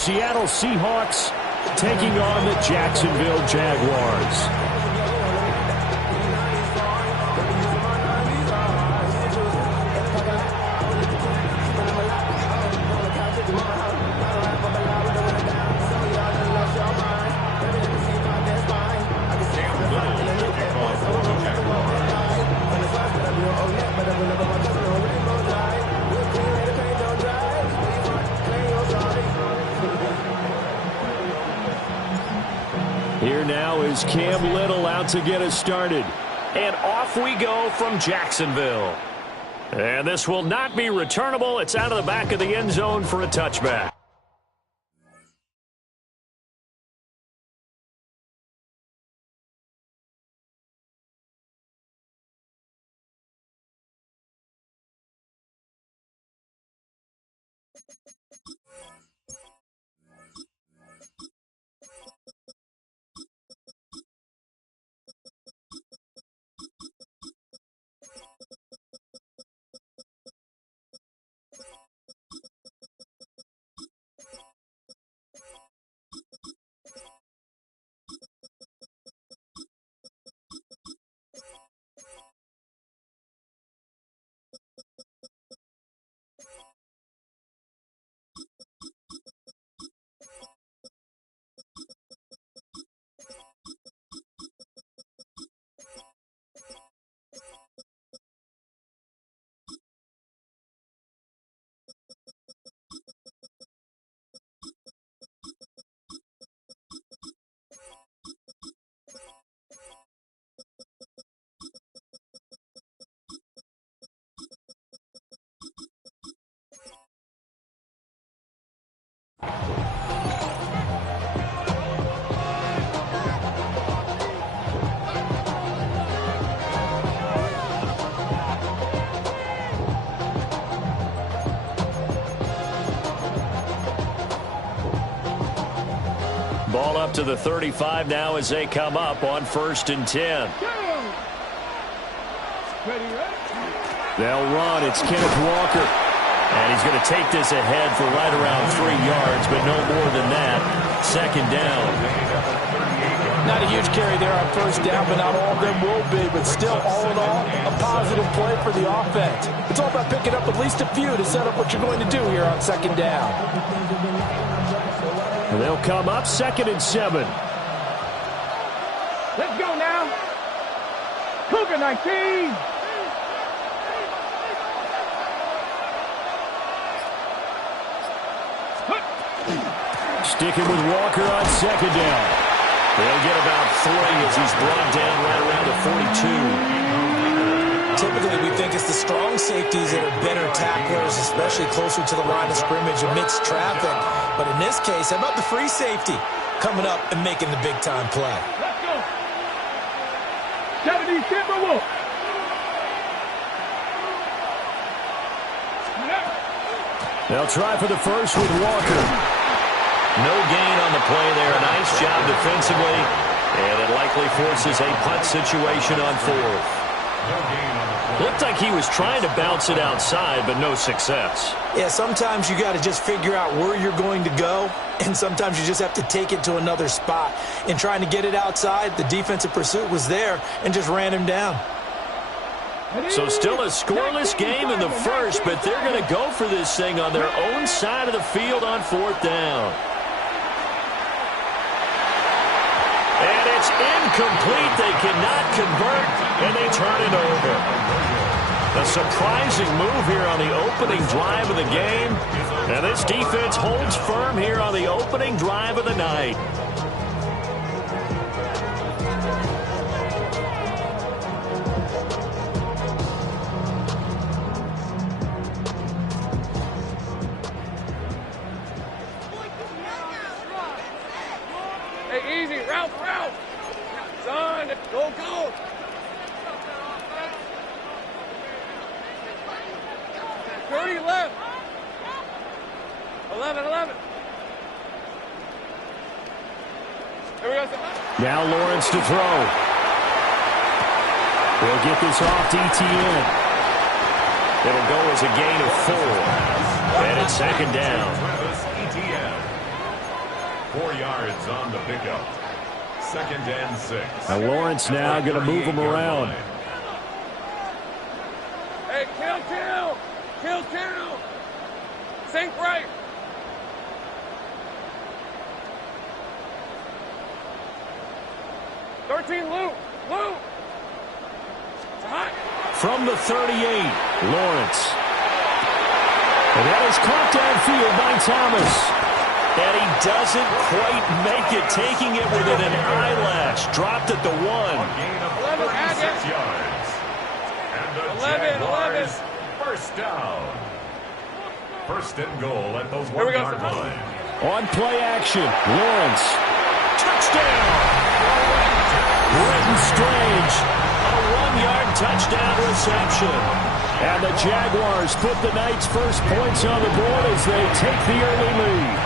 Seattle Seahawks taking on the Jacksonville Jaguars. Here now is Cam Little out to get us started. And off we go from Jacksonville. And this will not be returnable. It's out of the back of the end zone for a touchback. Ball up to the 35 now as they come up on 1st and 10. They'll run. It's Kenneth Walker. And he's going to take this ahead for right around 3 yards, but no more than that. 2nd down. Not a huge carry there on 1st down, but not all of them will be. But still, all in all, a positive play for the offense. It's all about picking up at least a few to set up what you're going to do here on 2nd down. And they'll come up 2nd and 7. Let's go now. Cougar 19. Sticking with Walker on 2nd down. They'll get about 3 as he's brought down right around the 42. Typically, we think it's the strong safeties that are better tacklers, especially closer to the line of scrimmage amidst traffic. But in this case, how about the free safety coming up and making the big-time play? Let's go. 70 Timberwolves. They'll try for the first with Walker. No gain on the play there. A nice job defensively. And it likely forces a punt situation on 4th. Looked like he was trying to bounce it outside, but no success. Yeah, sometimes you got to just figure out where you're going to go, and sometimes you just have to take it to another spot. In trying to get it outside, the defensive pursuit was there and just ran him down. So still a scoreless game in the first, but they're going to go for this thing on their own side of the field on 4th down. And it's incomplete. They cannot convert, and they turn it over. A surprising move here on the opening drive of the game. And this defense holds firm here on the opening drive of the night. Hey, easy. Route. Son, go. 30 left. 11. Here we go. Now Lawrence to throw. We'll get this off to ETN. It'll go as a gain of 4. And it's 2nd down. 4 yards on the pickup. 2nd and 6. Now Lawrence now going to move him around. Hey, kill. Sink right. Luke. From the 38, Lawrence. And that is caught downfield by Thomas. And he doesn't quite make it, taking it within an eyelash. Dropped at the 1. Gain of 36 yards. And the 11. First down. 1st and goal at the 1-yard line. On play action, Lawrence. Touchdown! Britton Strange, a 1-yard touchdown reception. And the Jaguars put the Knights' first points on the board as they take the early lead.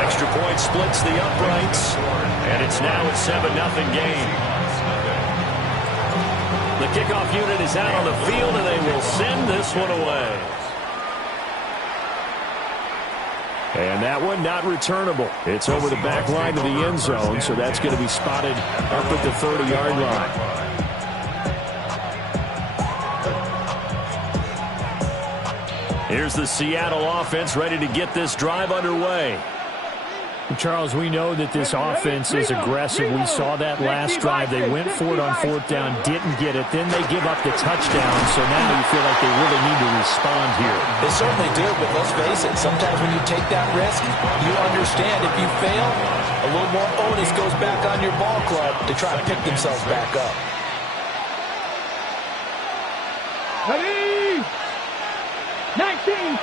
Extra point splits the uprights, and it's now a 7-0 game. The kickoff unit is out on the field, and they will send this one away. And that one not returnable. It's over the back line of the end zone, so that's going to be spotted up at the 30-yard line. Here's the Seattle offense ready to get this drive underway. Charles, we know that this offense is aggressive. We saw that last drive. They went for it on 4th down, didn't get it. Then they give up the touchdown, so now you feel like they really need to respond here. They certainly do, but let's face it, sometimes when you take that risk, you understand if you fail, a little more onus goes back on your ball club to try to pick themselves back up. Ready? 19,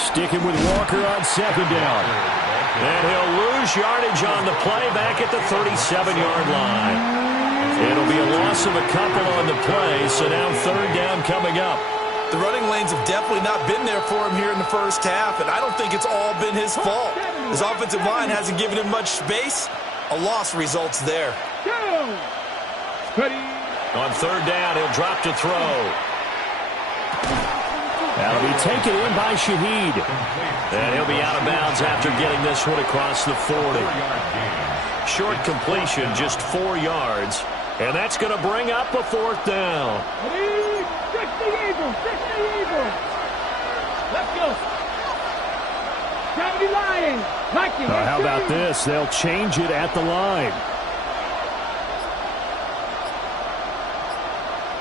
Sticking with Walker on 2nd down. And he'll lose yardage on the play back at the 37-yard line. It'll be a loss of a couple on the play, so now 3rd down coming up. The running lanes have definitely not been there for him here in the first half, and I don't think it's all been his fault. His offensive line hasn't given him much space. A loss results there. On 3rd down, he'll drop to throw. That'll be taken in by Shaheed. And he'll be out of bounds after getting this one across the 40. Short completion, just 4 yards. And that's going to bring up a 4th down. 60 Eagles. Let's go. 70 Lions. How about this? They'll change it at the line.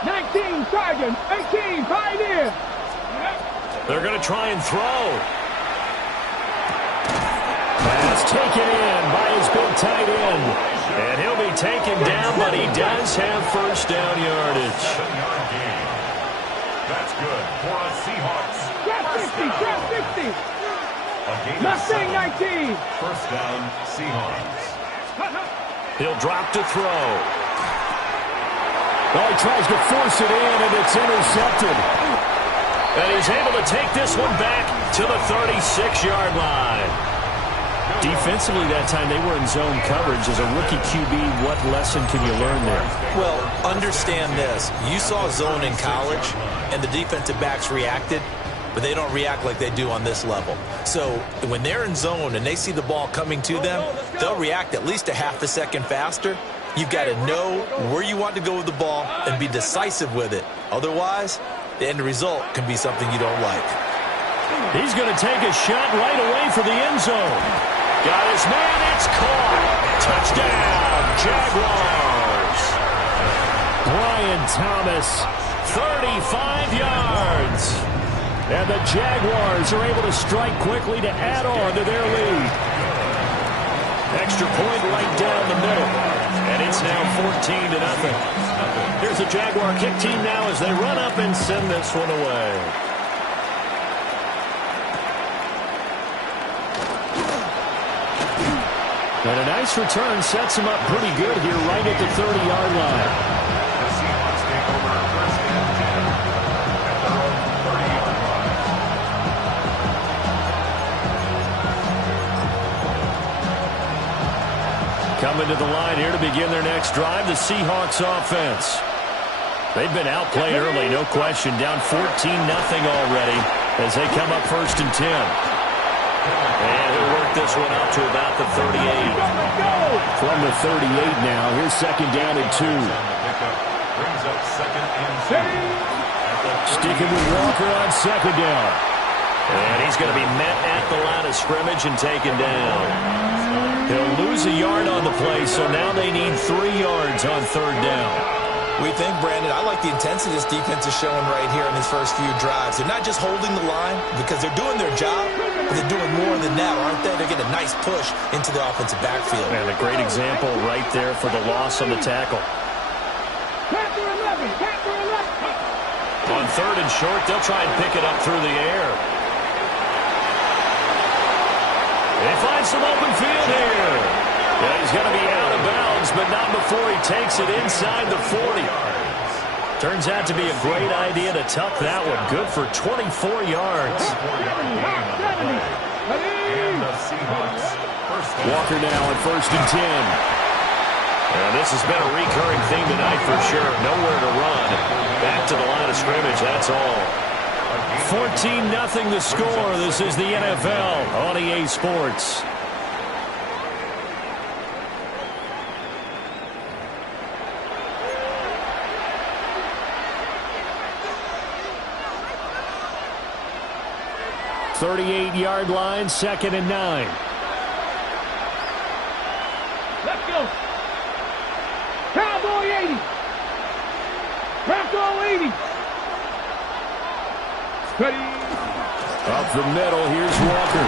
19 Sergeant. 18 Pioneer. They're going to try and throw. Pass taken in by his big tight end. And he'll be taken down, but he does have 1st down yardage. 7-yard gain. That's good for a Seahawks. Drop 50. Mustang 19. 1st down, Seahawks. He'll drop to throw. Oh, he tries to force it in, and it's intercepted. And he's able to take this one back to the 36-yard line. Defensively that time, they were in zone coverage. As a rookie QB, what lesson can you learn there? Well, understand this. You saw zone in college, and the defensive backs reacted, but they don't react like they do on this level. So when they're in zone and they see the ball coming to them, they'll react at least a half a second faster. You've got to know where you want to go with the ball and be decisive with it. Otherwise, the end result can be something you don't like. He's going to take a shot right away for the end zone. Got his man, it's caught. Touchdown, Jaguars. Brian Thomas, 35 yards. And the Jaguars are able to strike quickly to add on to their lead. Extra point right down the middle. And it's now 14-0. Here's the Jaguar kick team now as they run up and send this one away. And a nice return sets him up pretty good here right at the 30-yard line. The Seahawks take over 1st and 10 at their own 30-yard line. Coming to the line here to begin their next drive, the Seahawks offense. They've been outplayed early, no question. Down 14-0 already as they come up 1st and 10. And he'll work this one up to about the 38. From the 38 now, here's second down and 2. Brings up second and 2. Sticking with Walker on second down. And he's going to be met at the line of scrimmage and taken down. He'll lose a yard on the play, so now they need 3 yards on third down. We think, Brandon, I like the intensity this defense is showing right here in these first few drives. They're not just holding the line because they're doing their job, but they're doing more than that, aren't they? They're getting a nice push into the offensive backfield. And a great example right there for the loss on the tackle. On third and short, they'll try and pick it up through the air. They find some open field here. Yeah, he's going to be out of bounds, but not before he takes it inside the 40. Turns out to be a great idea to tuck that one. Good for 24 yards. Walker now at first and 10. And this has been a recurring theme tonight for sure. Nowhere to run. Back to the line of scrimmage, that's all. 14-0 the score. This is the NFL on EA Sports. .38-yard line, second and 9. Let's go. Cowboy 80. Bronco 80. Ready. Up the middle, here's Walker.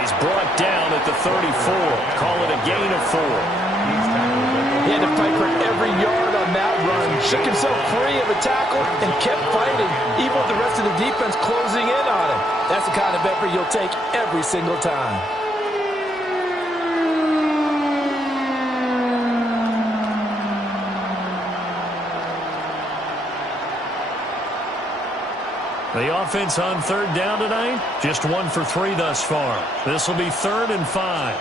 He's brought down at the 34. Call it a gain of 4. He had to fight for every yard on that run. Shook himself free of a tackle and kept fighting, even with the rest of the defense closing in on him. That's the kind of effort you'll take every single time. The offense on third down tonight, just 1 for 3 thus far. This will be 3rd and 5.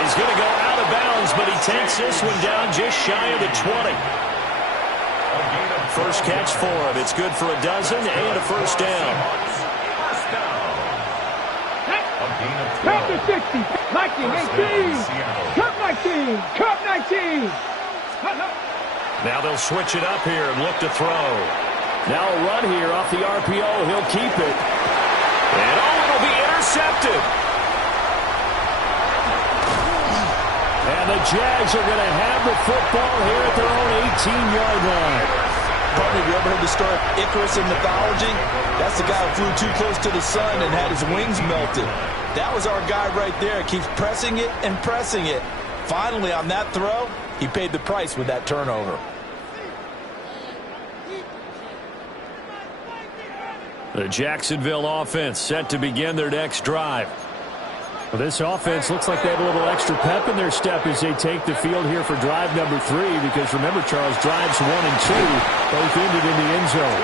He's going to go out of bounds, but he takes this one down just shy of the 20. First catch for him. It's good for a dozen and a first down. Count to 60. 19, 18. Cup 19. Cup 19. Now they'll switch it up here and look to throw. Now a run here off the RPO. He'll keep it. And it'll be intercepted. And the Jags are going to have the football here at their own 18-yard line. Partner, you ever heard the story of Icarus in mythology? That's the guy who flew too close to the sun and had his wings melted. That was our guy right there. Keeps pressing it and pressing it. Finally, on that throw, he paid the price with that turnover. The Jacksonville offense set to begin their next drive. Well, this offense looks like they have a little extra pep in their step as they take the field here for drive number 3, because remember, Charles, drives 1 and 2 both ended in the end zone.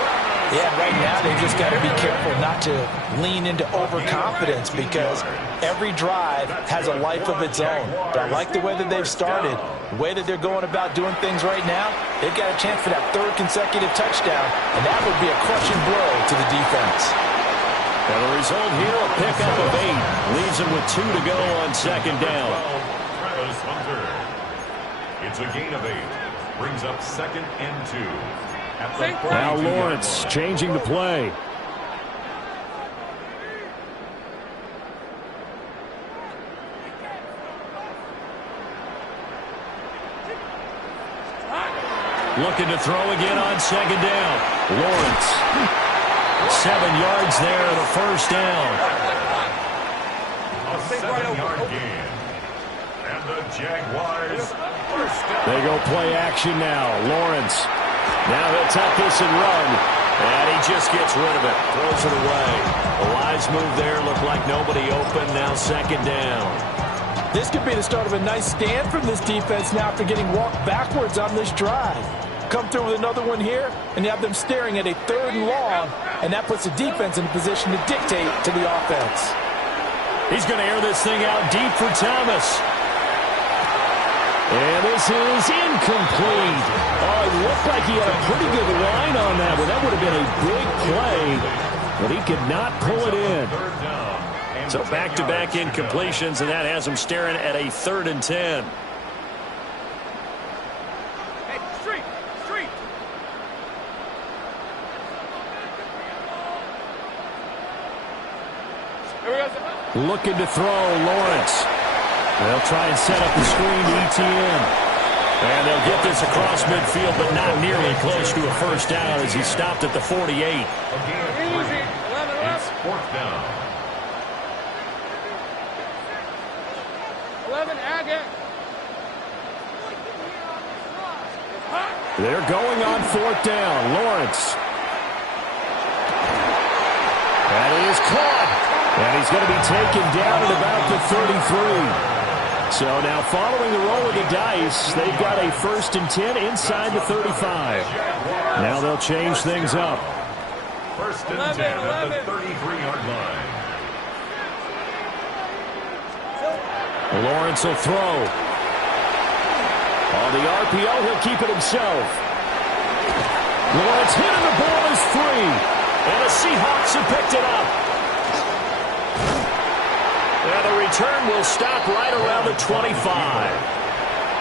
Yeah, right now they've just got to be careful not to lean into overconfidence, because every drive has a life of its own. But I like the way that they've started, the way that they're going about doing things right now. They've got a chance for that 3rd consecutive touchdown, and that would be a crushing blow to the defense. And the result here, a pickup of 8. Leaves him with 2 to go on second down. Travis Hunter. It's a gain of 8. Brings up second and 2. Now Lawrence changing the play. Looking to throw again on second down. Lawrence. 7 yards there and a first down. A 7-yard gain. And the Jaguars first down. They go play action now. Lawrence. Now he'll tuck this and run. And he just gets rid of it. Throws it away. A wise move there. Looked like nobody open. Now second down. This could be the start of a nice stand from this defense now after getting walked backwards on this drive. Come through with another one here, and you have them staring at a 3rd and long, and that puts the defense in a position to dictate to the offense. He's going to air this thing out deep for Thomas. And this is incomplete. Oh, it looked like he had a pretty good line on that, but that would have been a big play. but he could not pull it in. So back-to-back incompletions, and that has him staring at a 3rd and 10. Hey, street. Here we go. Looking to throw, Lawrence. They'll try and set up the screen to ETN. And they'll get this across midfield, but not nearly close to a first down as he stopped at the 48. Again, it's 4th down. 11, Agate. They're going on 4th down. Lawrence. That is caught. And he's going to be taken down at about the 33. So now following the roll of the dice, they've got a 1st and 10 inside the 35. Now they'll change things up. 1st and 10 at the 33-yard line. Lawrence will throw. On the RPO, he'll keep it himself. Lawrence hit and the ball is free. And the Seahawks have picked it up. And the return will stop right around the 25.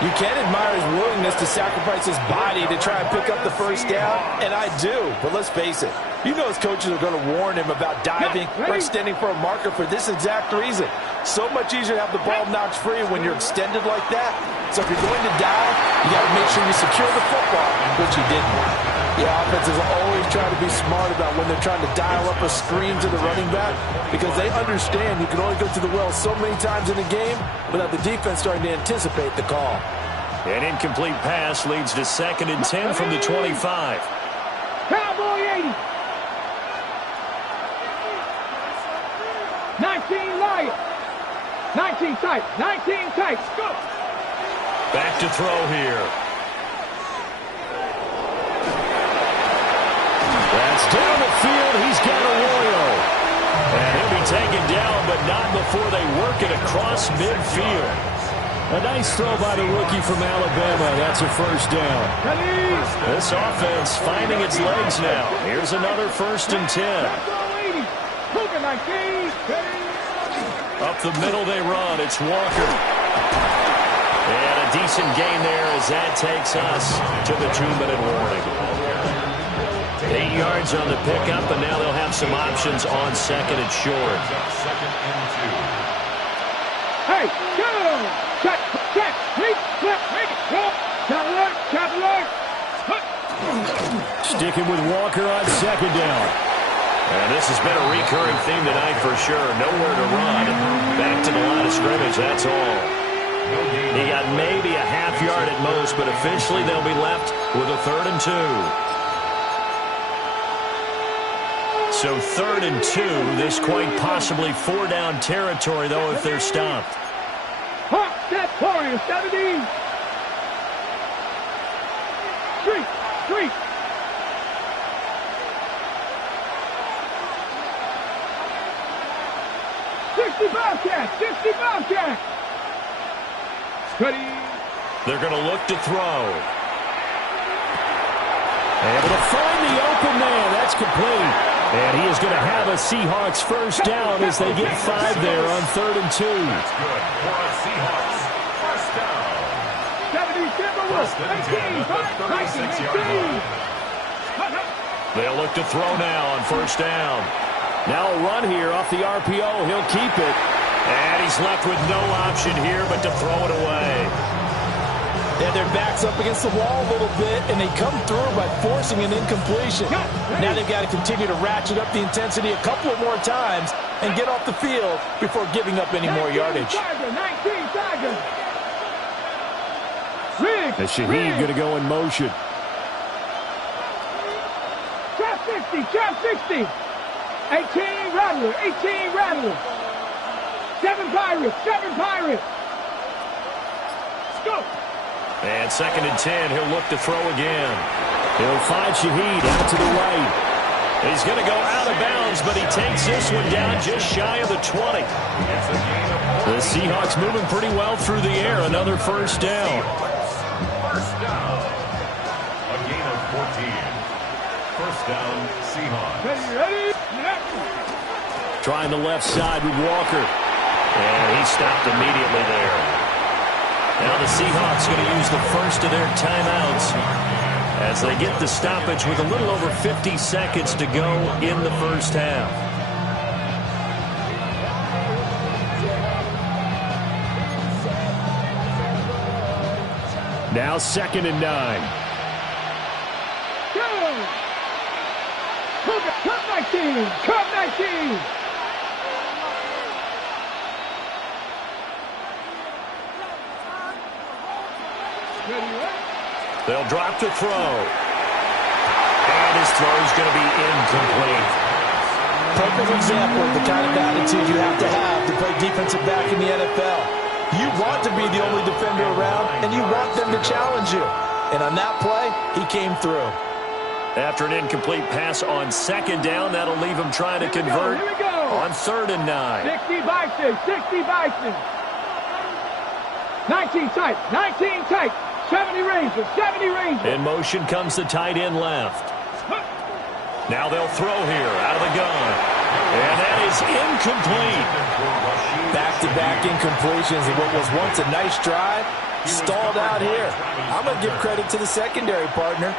You can admire his willingness to sacrifice his body to try and pick up the first down, and I do. But let's face it, you know his coaches are going to warn him about diving or extending for a marker for this exact reason. So much easier to have the ball knocked free when you're extended like that. So if you're going to dive, you got to make sure you secure the football, which he didn't. The offenses always try to be smart about when they're trying to dial up a screen to the running back because they understand you can only go to the well so many times in a game without the defense starting to anticipate the call. An incomplete pass leads to 2nd and 10 from the 25. Cowboy 80. 19 Lion. 19 tight. 19 tight. Go. Back to throw here. That's down the field. He's got Arroyo. And he'll be taken down, but not before they work it across midfield. A nice throw by the rookie from Alabama. That's a first down. This offense finding its legs now. Here's another 1st and 10. Up the middle they run. It's Walker. And a decent gain there as that takes us to the 2-minute warning. 8 yards on the pickup, and now they'll have some options on 2nd and short. 2nd and 2. Hey, go! Check, reach, flip, make it, go! Chop alert! Sticking with Walker on 2nd down. And this has been a recurring theme tonight for sure. Nowhere to run. Back to the line of scrimmage, that's all. He got maybe a half yard at most, but officially they'll be left with a 3rd and 2. So 3rd and 2, this quite possibly 4-down territory, though, if they're stopped. Hawk, step, Warrior, 70. Street. 65 catch. Steady. They're going to look to throw. Able to find the open man. That's complete. And he is going to have a Seahawks first down as they get 5 there on 3rd and 2. That's good for a Seahawks first down. 70 Timberwolves. 18. They'll look to throw now on 1st down. Now a run here off the RPO. He'll keep it. And he's left with no option here but to throw it away. And their back's up against the wall a little bit, and they come through by forcing an incompletion. Now they've got to continue to ratchet up the intensity a couple of more times and get off the field before giving up any more yardage. 19 And Shaheed going to go in motion. Trap 60. 18 Rattler. 7 Pirates. Let's go. And 2nd and 10, he'll look to throw again. He'll find Shaheed out to the right. He's going to go out of bounds, but he takes this one down just shy of the 20. The Seahawks moving pretty well through the air. Another first down. First down. A gain of 14. First down, Seahawks. Ready? Trying the left side with Walker. And he stopped immediately there. Now the Seahawks going to use the first of their timeouts as they get the stoppage with a little over 50 seconds to go in the first half. Now 2nd and 9. Go! Come 19! Come 19! They'll drop to throw. And his throw is going to be incomplete. Perfect example of the kind of attitude you have to play defensive back in the NFL. You want to be the only defender around, and you want them to challenge you. And on that play, he came through. After an incomplete pass on 2nd down, that'll leave him trying to convert on 3rd and 9. 60 Bison, 60 Bison. 19 tight, 19 tight. 70 Rangers, 70 Rangers. In motion comes the tight end left. Now they'll throw here out of the gun. And that is incomplete. Back-to-back incompletions of what was once a nice drive. Stalled out here. I'm going to give credit to the secondary partner.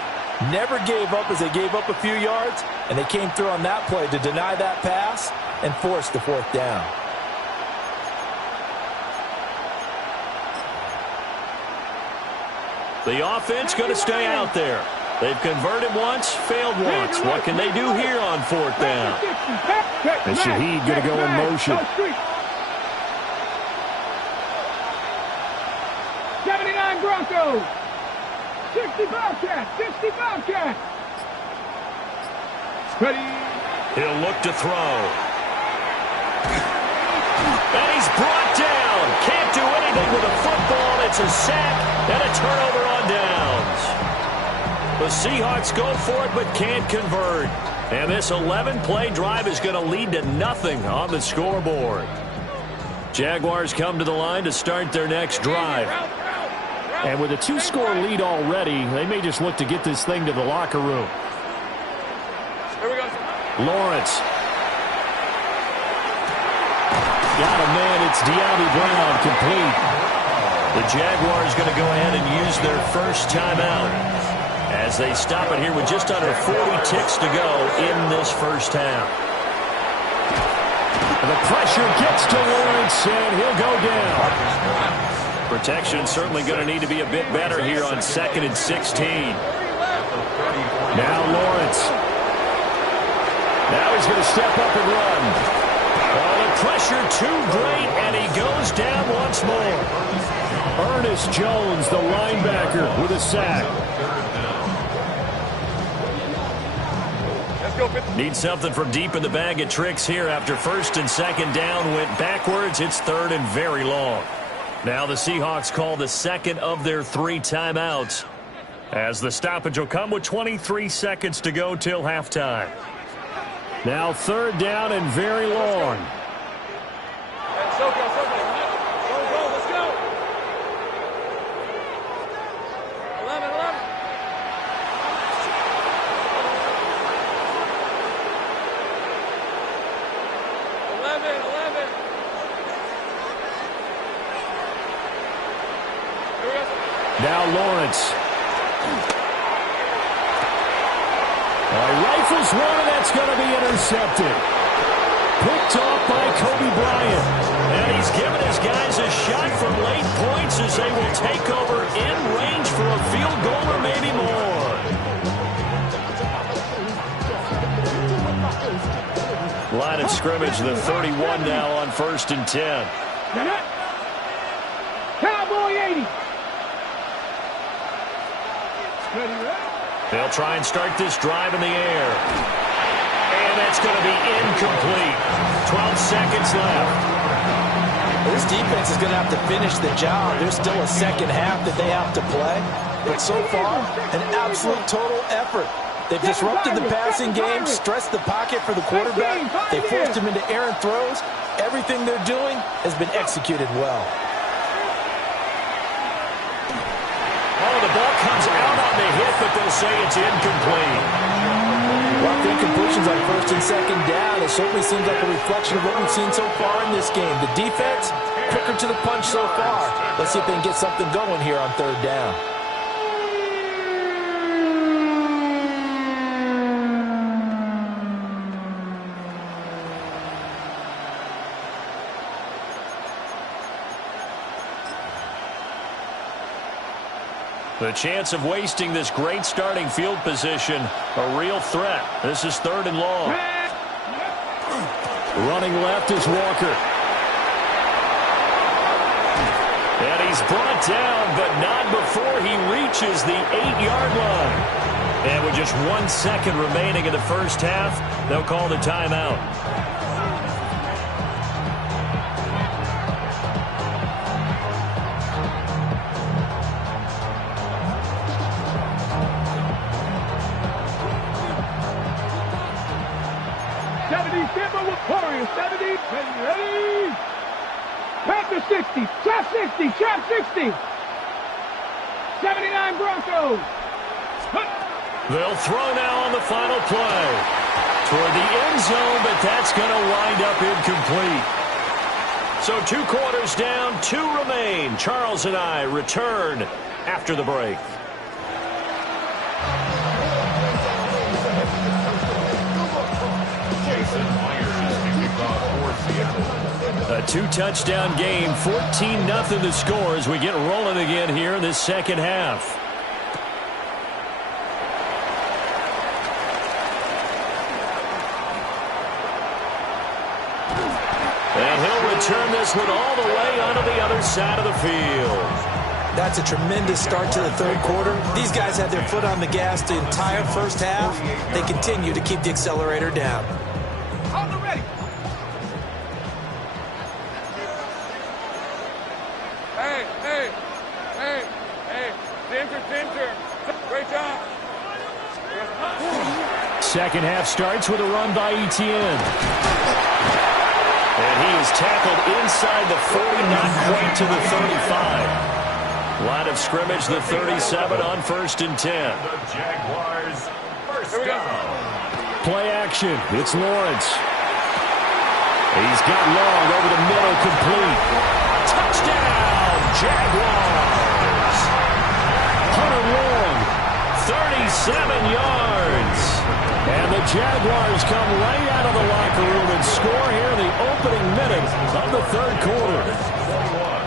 Never gave up as they gave up a few yards, and they came through on that play to deny that pass and force the 4th down. The offense going to stay out there. They've converted once, failed once. What can they do here on 4th down? And Shaheed going to go in motion. 79 Broncos. 60 Bobcats, 60 Bobcats. Ready? He'll look to throw. And he's brought down. Can't do anything with a football. It's a sack and a turnover on downs. The Seahawks go for it but can't convert. And this 11-play drive is going to lead to nothing on the scoreboard. Jaguars come to the line to start their next drive. And with a 2-score lead already, they may just look to get this thing to the locker room. Lawrence. Got a man. It's De'Ami Brown, complete. The Jaguars going to go ahead and use their first timeout as they stop it here with just under 40 ticks to go in this first half. The pressure gets to Lawrence, and he'll go down. Protection certainly going to need to be a bit better here on 2nd and 16. Now Lawrence. Now he's going to step up and run. Oh, the pressure too great, and he goes down once more. Ernest Jones, the linebacker, with a sack. Need something from deep in the bag of tricks here after 1st and 2nd down went backwards. It's 3rd and very long. Now the Seahawks call the 2nd of their 3 timeouts as the stoppage will come with 23 seconds to go till halftime. Now 3rd down and very long. Let's go. Let's go. 11. 11. Now Lawrence. Rifles one, and that's going to be intercepted. Picked off by Kobe Bryant. And he's given his guys a shot from late points as they will take over in range for a field goal or maybe more. Line of scrimmage, the 31 now on 1st and 10. Cowboy 80. They'll try and start this drive in the air. And that's going to be incomplete. 12 seconds left. This defense is going to have to finish the job. There's still a second half that they have to play. But so far, an absolute total effort. They've disrupted the passing game, stressed the pocket for the quarterback. They forced him into errant throws. Everything they're doing has been executed well. Oh, the ball comes out on the hit, but they'll say it's incomplete. Well, I think completions on first and second down, it certainly seems like a reflection of what we've seen so far in this game. The defense, quicker to the punch so far. Let's see if they can get something going here on third down. The chance of wasting this great starting field position, a real threat. This is third and long. Running left is Walker. And he's brought down, but not before he reaches the 8-yard line. And with just 1 second remaining in the first half, they'll call the timeout. Warriors 70, ready? Panther 60, trap 60, trap 60. 79 Broncos. They'll throw now on the final play. Toward the end zone, but that's going to wind up incomplete. So 2 quarters down, 2 remain. Charles and I return after the break. A 2-touchdown game, 14-0 the score as we get rolling again here in this second half. And he'll return this one all the way onto the other side of the field. That's a tremendous start to the third quarter. These guys had their foot on the gas the entire first half. They continue to keep the accelerator down. On the ready. Center. Great job. Second half starts with a run by Etienne. And he is tackled inside the 40, not quite to the 35. Line of scrimmage, the 37 on 1st and 10. The Jaguars first down. Play action. It's Lawrence. He's got long over the middle, complete. Touchdown, Jaguars. Hunter Long, 37 yards. And the Jaguars come right out of the locker room and score here in the opening minute of the third quarter. 41.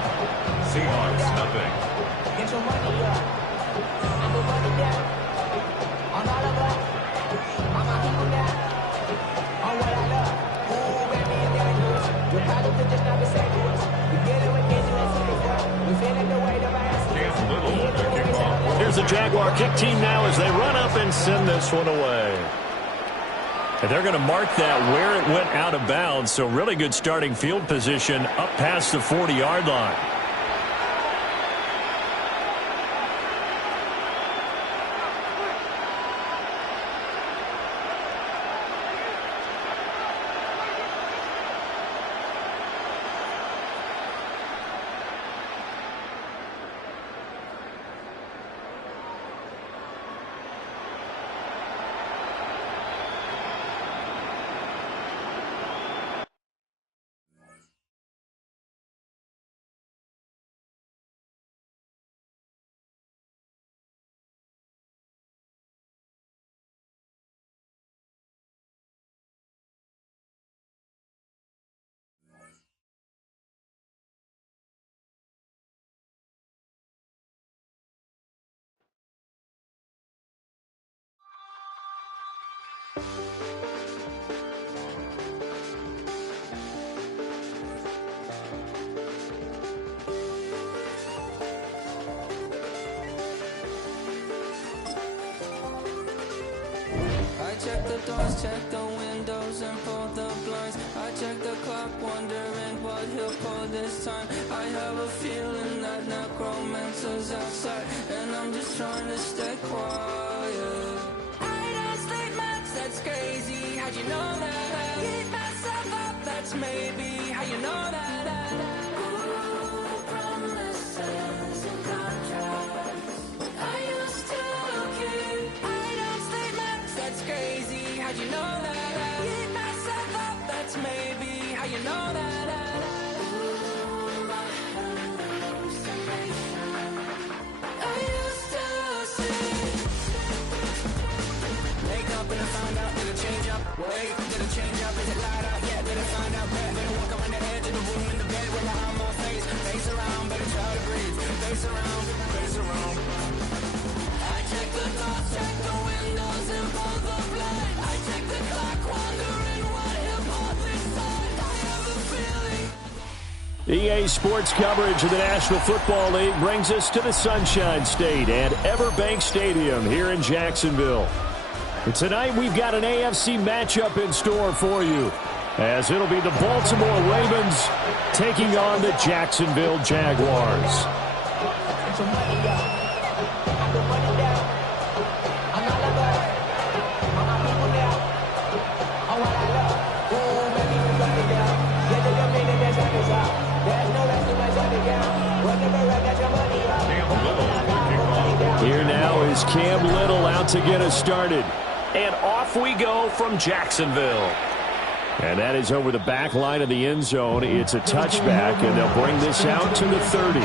Seahawks, nothing. Get your money up. And the money down. On all of us. On my people now. On what I love. Ooh, baby, you gotta do it. We're probably could just never say to us. We get it with dangerous and it's up. We feel it the way the bias. Chance Little, the kickoff. Here's the Jaguar kick team now as they run up and send this one away. And they're going to mark that where it went out of bounds, so really good starting field position up past the 40-yard line. Check the doors, check the windows, and pull the blinds. I check the clock, wondering what he'll pull this time. I have a feeling that necromancer's outside, and I'm just trying to stay quiet. I don't sleep much, that's crazy. How'd you know that? Keep myself up, that's maybe how you know that. Ooh, promises and contracts. I used to keep. I don't sleep much, that's crazy. EA Sports coverage of the National Football League brings us to the Sunshine State and Everbank Stadium here in Jacksonville. And tonight we've got an AFC matchup in store for you, as it'll be the Baltimore Ravens taking on the Jacksonville Jaguars. Here now is Cam Little out to get us started. And off we go from Jacksonville. And that is over the back line of the end zone. It's a touchback, and they'll bring this out to the 30.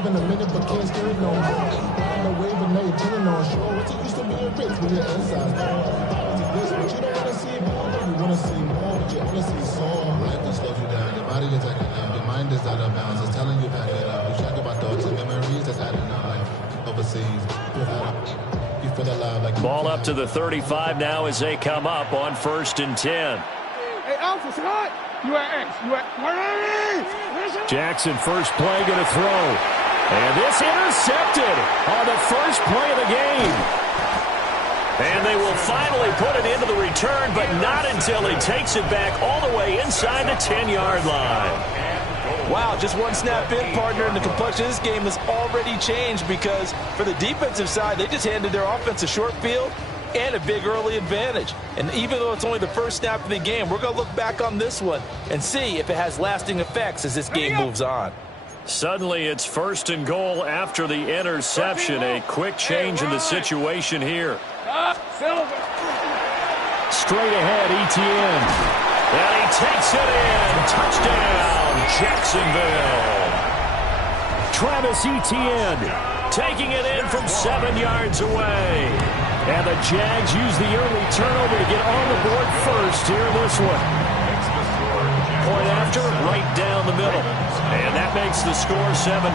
In a minute, but can't steer it no more. No wave and no telling on shore. What's it used to be a race when you're inside? But you don't want to see more. You want to see more, but you want to see some. Life just slows you down. Your body is acting up. Your mind is out of bounds. It's telling you back it up. You check about thoughts and memories that's adding up. Like overseas, you feel alive. Like ball up to the 35 now as they come up on 1st and 10. Hey, Alpha, Scott! You at X. You at... Jackson, first play, going to throw. And this intercepted on the first play of the game. And they will finally put it into the return, but not until he takes it back all the way inside the 10-yard line. Wow, just one snap in, partner, and the complexion of this game has already changed because for the defensive side, they just handed their offense a short field and a big early advantage. And even though it's only the first snap of the game, we're going to look back on this one and see if it has lasting effects as this game moves on. Suddenly it's 1st and goal after the interception. A quick change in the situation here. Straight ahead, Etienne. And he takes it in. Touchdown, Jacksonville. Travis Etienne taking it in from 7 yards away. And the Jags use the early turnover to get on the board first here in this one. Point after, right down the middle. And that makes the score 7-0.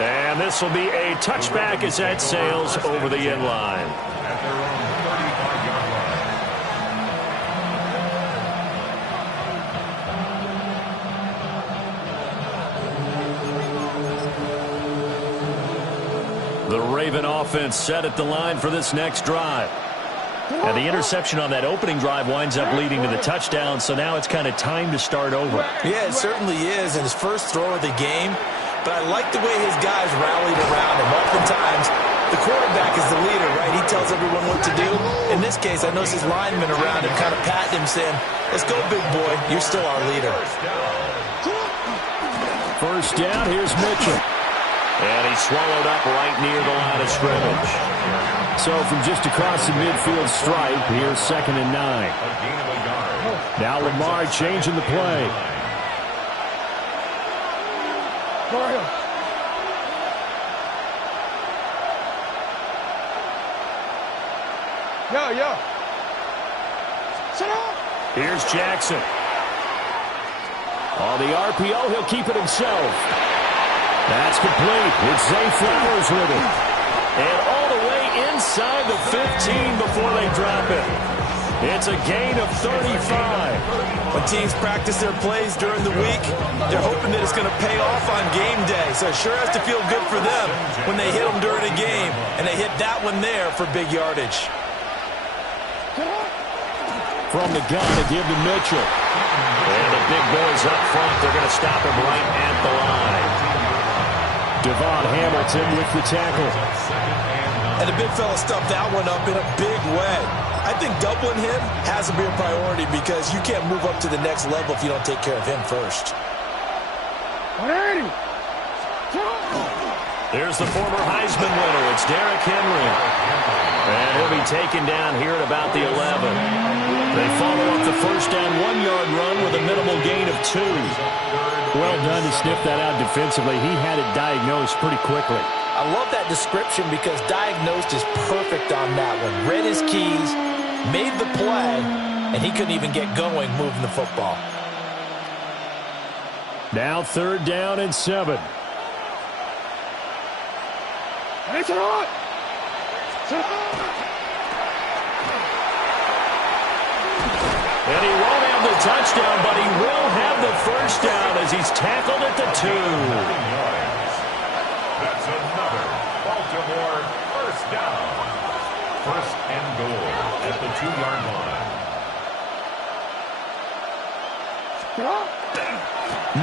And this will be a touchback as that sails over the end line. The Raven offense set at the line for this next drive. And the interception on that opening drive winds up leading to the touchdown, so now it's kind of time to start over. Yeah, it certainly is in his first throw of the game. But I like the way his guys rallied around him. Oftentimes, the quarterback is the leader, right? He tells everyone what to do. In this case, I noticed his linemen around him kind of patting him, saying, let's go, big boy. You're still our leader. First down, here's Mitchell. And he's swallowed up right near the line of scrimmage. So from just across the midfield stripe, here's 2nd and 9. Now Lamar changing the play. Yo. Sit up. Here's Jackson. On the RPO, he'll keep it himself. That's complete. It's Zay Flowers with it. And all the way inside the 15 before they drop it. It's a gain of 35. When teams practice their plays during the week, they're hoping that it's going to pay off on game day. So it sure has to feel good for them when they hit them during a game, and they hit that one there for big yardage. From the gun to give to Mitchell. And the big boys up front, they're going to stop him right at the line. Devon Hamilton with the tackle. And the big fella stuffed that one up in a big way. I think doubling him has to be a priority because you can't move up to the next level if you don't take care of him first. There's the former Heisman winner. It's Derrick Henry. And he'll be taken down here at about the 11. They follow up the first down 1-yard run with a minimal gain of 2. Well done to sniff that out defensively. He had it diagnosed pretty quickly. I love that description because diagnosed is perfect on that one. Read his keys, made the play, and he couldn't even get going moving the football. Now 3rd down and 7. And he won't have the touchdown, but he will have the first down as he's tackled at the 2. That's another Baltimore first down. 1st and goal at the 2-yard line.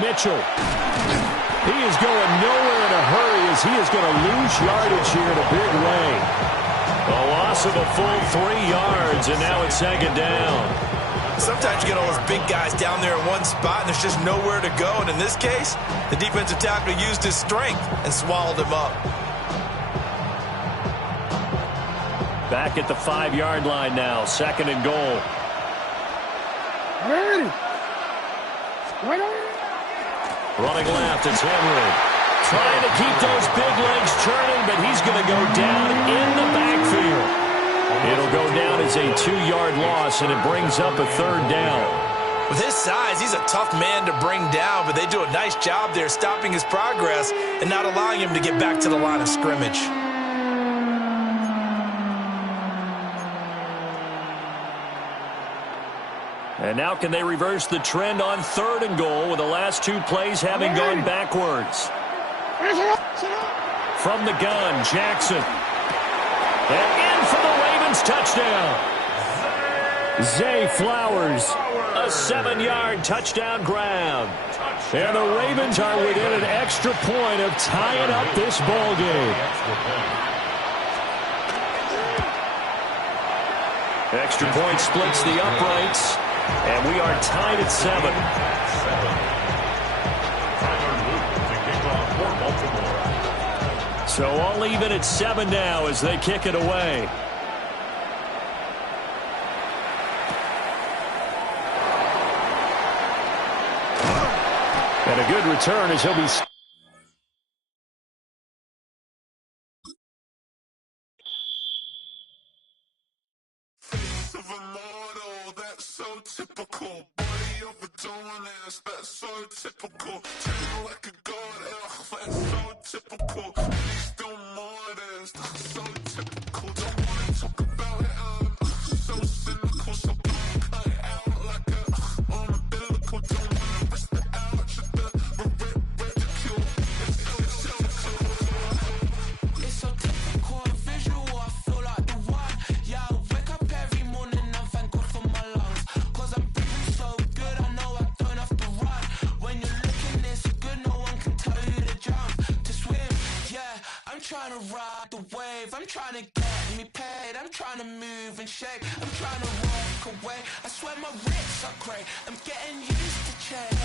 Mitchell. He is going nowhere in a hurry as he is going to lose yardage here in a big way. A loss of a full 3 yards, and now it's 2nd down. Sometimes you get all those big guys down there in one spot, and there's just nowhere to go. And in this case, the defensive tackle used his strength and swallowed him up. Back at the 5-yard line now, 2nd and goal. Running left, it's Henry. Trying to keep those big legs churning, but he's going to go down in the backfield. It'll go down as a 2-yard loss, and it brings up a 3rd down. With his size, he's a tough man to bring down, but they do a nice job there stopping his progress and not allowing him to get back to the line of scrimmage. And now can they reverse the trend on 3rd and goal with the last 2 plays having gone backwards? From the gun, Jackson. And in for the Ravens touchdown. Zay Flowers. A 7-yard touchdown grab. And the Ravens are within an extra point of tying up this ball game. Extra point splits the uprights. And we are tied at 7. So all even at 7 now as they kick it away. And a good return as he'll be... Typical, body overdoing this, that's so typical. Treat like a god, that's so typical. Please don't more this, that's so typical. Don't wanna talk about it, so cynical. So cut it out like a umbilical. Don't wanna risk the ouch of the ridicule. It's so typical, visual, I feel like the one. Yeah, I wake up every morning and thank God for my lungs. Cause I'm breathing so good, I know I don't have to run. When you're looking this good, no one can tell you to jump, to swim. Yeah, I'm trying to ride the wave, I'm trying to get me paid, I'm trying to move and shake, I'm trying to walk away. I swear my wrists are great, I'm getting used to change.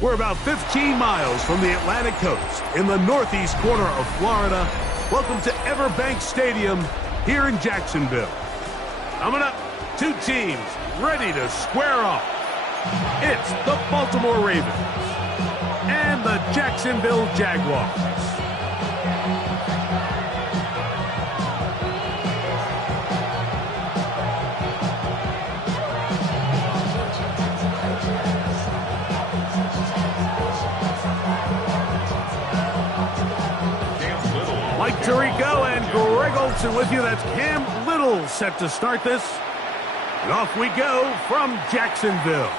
We're about 15 miles from the Atlantic coast in the northeast corner of Florida. Welcome to Everbank Stadium here in Jacksonville. Coming up, 2 teams ready to square off. It's the Baltimore Ravens and the Jacksonville Jaguars. Mike Tirico and Greg Olsen with you. That's Cam Little Little set to start this. And off we go from Jacksonville.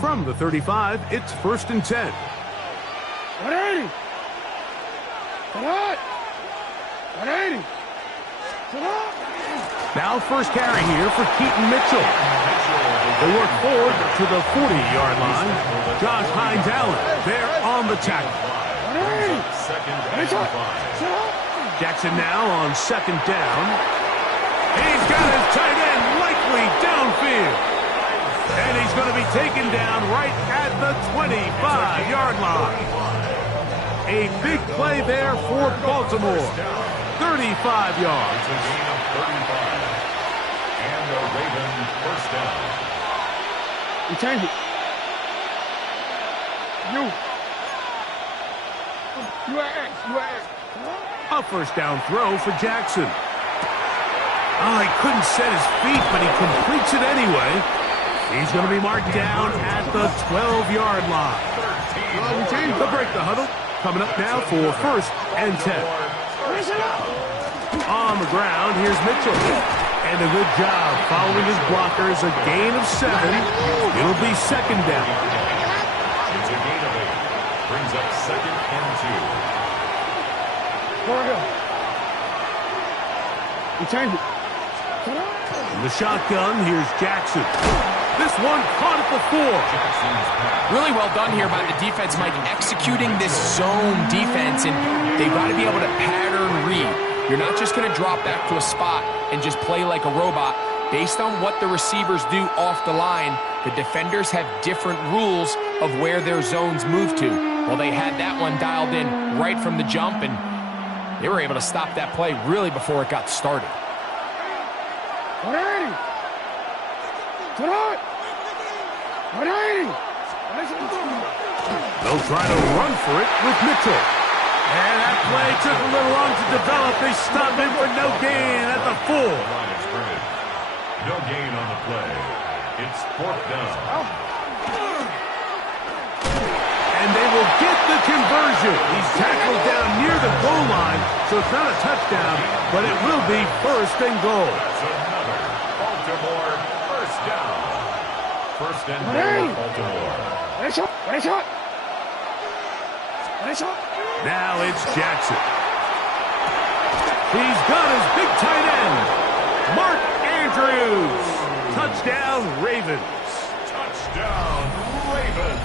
From the 35, it's 1st and 10. 180. 180. Now first carry here for Keaton Mitchell. They work forward to the 40-yard line. Josh Hines-Allen there on the tackle. Jackson now on 2nd down. He's got his tight end likely downfield. And he's going to be taken down right at the 25-yard line. A big play there for Baltimore. 35 yards. And the Ravens first down. You change it. You are X. A first down throw for Jackson. Oh, he couldn't set his feet, but he completes it anyway. He's going to be marked down at the 12-yard line. They'll break the huddle. Coming up now for 1st and 10. On the ground, here's Mitchell. And a good job following his blockers. A gain of 7. It'll be 2nd down. It's a gain of 8. Brings up 2nd and 2. You change it. In the shotgun, here's Jackson. This one caught at the 4. Really well done here by the defense, Mike, executing this zone defense, and they've got to be able to pattern read. You're not just going to drop back to a spot and just play like a robot. Based on what the receivers do off the line, the defenders have different rules of where their zones move to. Well, they had that one dialed in right from the jump, and they were able to stop that play really before it got started. 180. 180. They'll try to run for it with Mitchell. And that play took a little long to develop. They stopped him for no gain at the 4. No gain on the play. It's 4th down. And they will get the conversion. He's tackled down near the goal line, so it's not a touchdown, but it will be 1st and goal. That's another Baltimore first down. 1st and goal, Baltimore. Now it's Jackson. He's got his big tight end, Mark Andrews. Touchdown, Ravens. Touchdown, Ravens.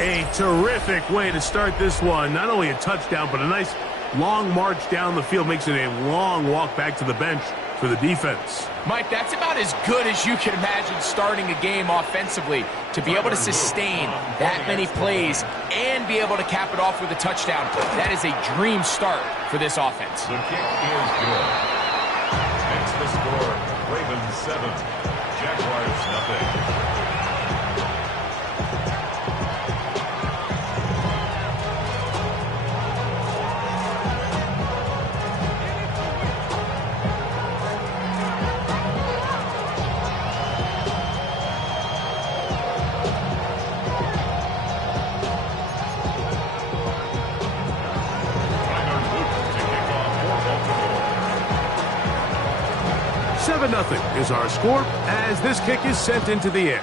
A terrific way to start this one. Not only a touchdown, but a nice long march down the field. Makes it a long walk back to the bench for the defense. Mike, that's about as good as you can imagine starting a game offensively. To be able to sustain that many plays and be able to cap it off with a touchdown, that is a dream start for this offense. The kick is good. Makes the score Ravens 7, Jaguars nothing. Nothing is our score as this kick is sent into the air.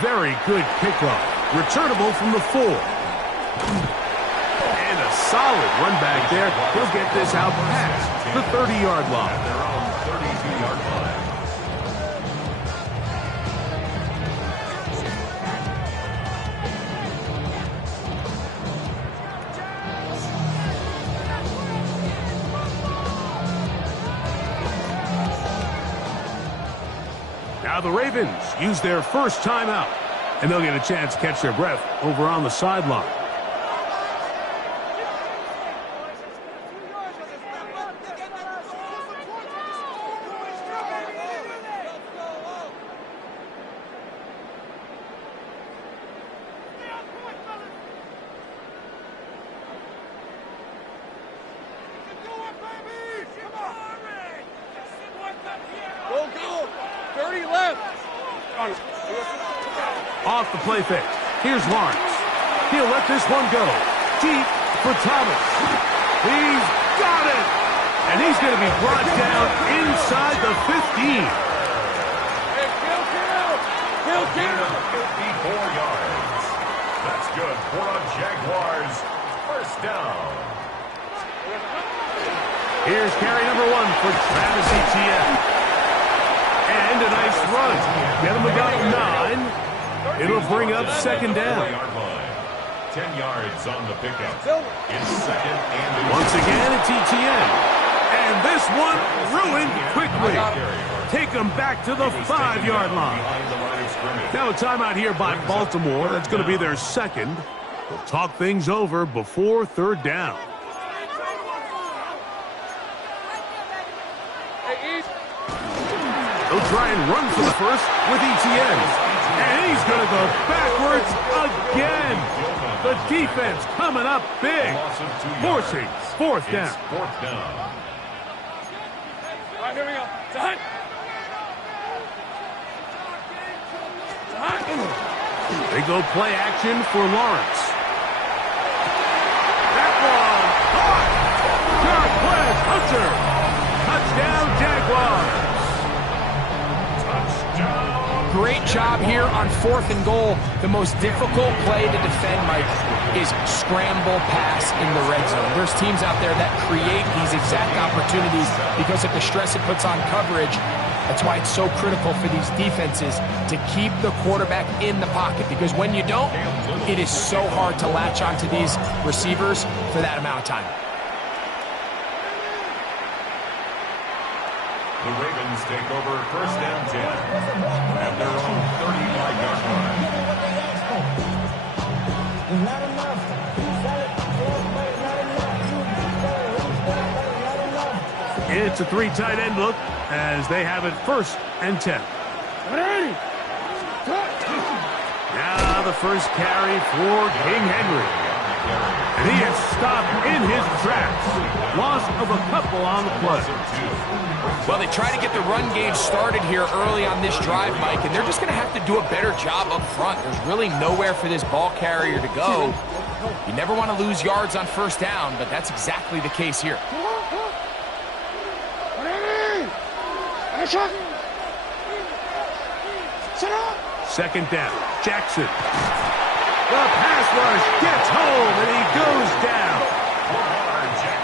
Very good kickoff. Returnable from the 4. And a solid run back there. He'll get this out past the 30-yard line. At their own 32-yard line. Now the Ravens use their first timeout, and they'll get a chance to catch their breath over on the sideline. Off the play fake. Here's Lawrence. He'll let this one go. Deep for Thomas. He's got it! And he's going to be brought down inside the 15. Gain of 54 yards. That's good for a Jaguars first down. Here's carry number 1 for Travis Etienne. And a nice run. Get him about 9. It'll bring up second down. 10 yards on the pickup. It's second and once again, it's Etienne. And this one ruined quickly. Take him back to the 5-yard line. Now a timeout here by Baltimore. That's going to be their second. They'll talk things over before third down. They'll try and run for the first with Etienne. And he's going to go backwards again. The defense coming up big, forcing fourth down. All right, here we go. Done. They go play action for Lawrence. That one caught. Jarquez Hunter. Touchdown, Jaguars. Great job here on 4th and goal. The most difficult play to defend, Mike, is scramble pass in the red zone. There's teams out there that create these exact opportunities because of the stress it puts on coverage. That's why it's so critical for these defenses to keep the quarterback in the pocket, because when you don't, it is so hard to latch onto these receivers for that amount of time. The Ravens take over first and 10 at their own 35-yard line. It's a 3 tight end look as they have it first and 10. Now the first carry for King Henry. And he is stopped in his tracks. Loss of a couple on the play. Well, they try to get the run game started here early on this drive, Mike, and they're just going to have to do a better job up front. There's really nowhere for this ball carrier to go. You never want to lose yards on first down, but that's exactly the case here. Second down. Jackson. The pass rush gets home, and he goes down.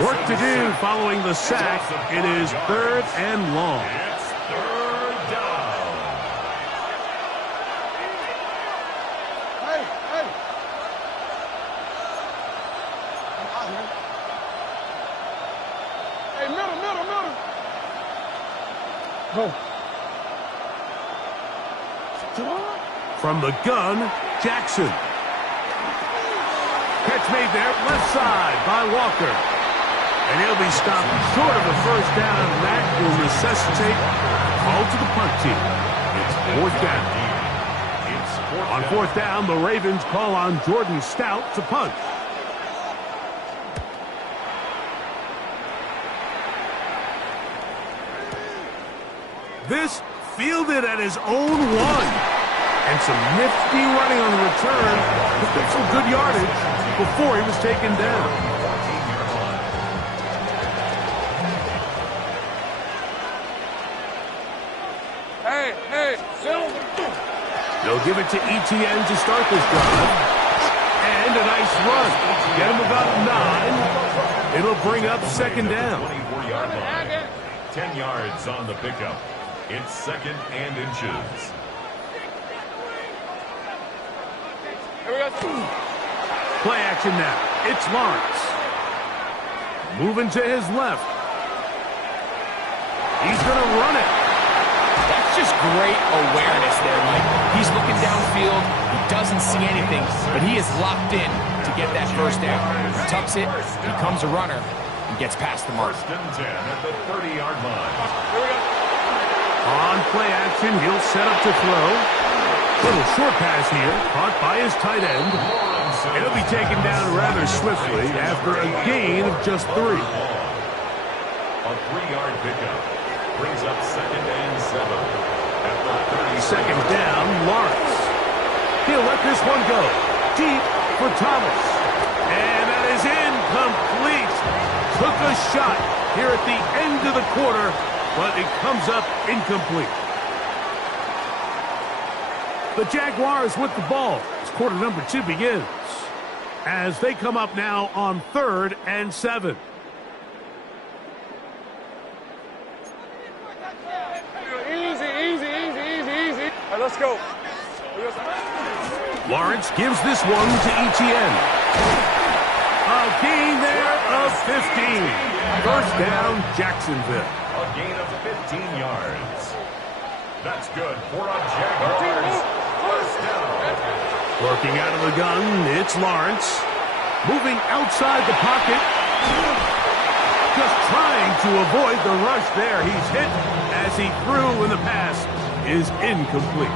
Work to do following the sack. It is 3rd and long. It's 3rd down. From the gun, Jackson. Catch made there, left side by Walker. And he'll be stopped short of a first down. That will necessitate a call to the punt team. It's fourth down. On fourth down, the Ravens call on Jordan Stout to punt. This fielded at his own one. And some nifty running on the return. Picked up some good yardage before he was taken down. Hey, They'll give it to Etienne to start this drive. And a nice run. Get him about 9. It'll bring up second down. 24-yard line. 10 yards on the pickup. It's second and inches. Play action now. It's Lawrence. Moving to his left. He's going to run it. That's just great awareness there, Mike. He's looking downfield. He doesn't see anything, but he is locked in to get that first down. He tucks it, becomes a runner, and gets past the mark. First and 10 at the 30-yard line. On play action, he'll set up to throw. Little short pass here, caught by his tight end. It'll be taken down rather swiftly after a gain of just 3. A 3-yard pickup brings up second and 7 at the 30. Second down, Lawrence. He'll let this one go. Deep for Thomas. And that is incomplete. Took a shot here at the end of the quarter, but it comes up incomplete. The Jaguars with the ball as quarter number 2 begins. As they come up now on 3rd and 7. Easy. Right, let's go. Lawrence gives this one to Etienne. A gain there of 15. First down, Jacksonville. A gain of 15 yards. That's good for a Jaguars. First down. Working out of the gun, it's Lawrence. Moving outside the pocket. Just trying to avoid the rush there. He's hit as he threw, and the pass is incomplete.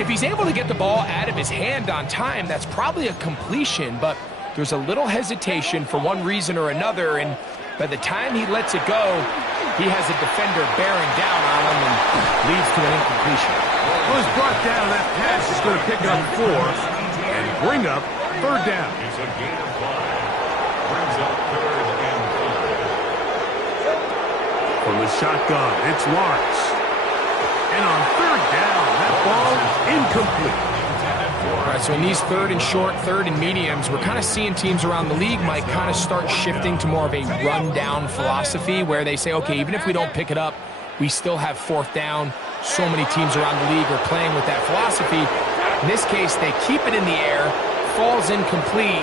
If he's able to get the ball out of his hand on time, that's probably a completion, but there's a little hesitation for one reason or another, and by the time he lets it go, he has a defender bearing down on him and leads to an incompletion. Well, it's brought down. That pass is going to pick up 4 and bring up 3rd down. It's a gain of 5. Brings up 3rd and 5. From the shotgun, it's Lawrence. And on 3rd down, that ball incomplete. All right, so in these 3rd and short, 3rd and mediums, we're kind of seeing teams around the league might kind of start shifting to more of a run-down philosophy where they say, okay, even if we don't pick it up, we still have 4th down. So many teams around the league are playing with that philosophy. In this case, they keep it in the air, falls incomplete,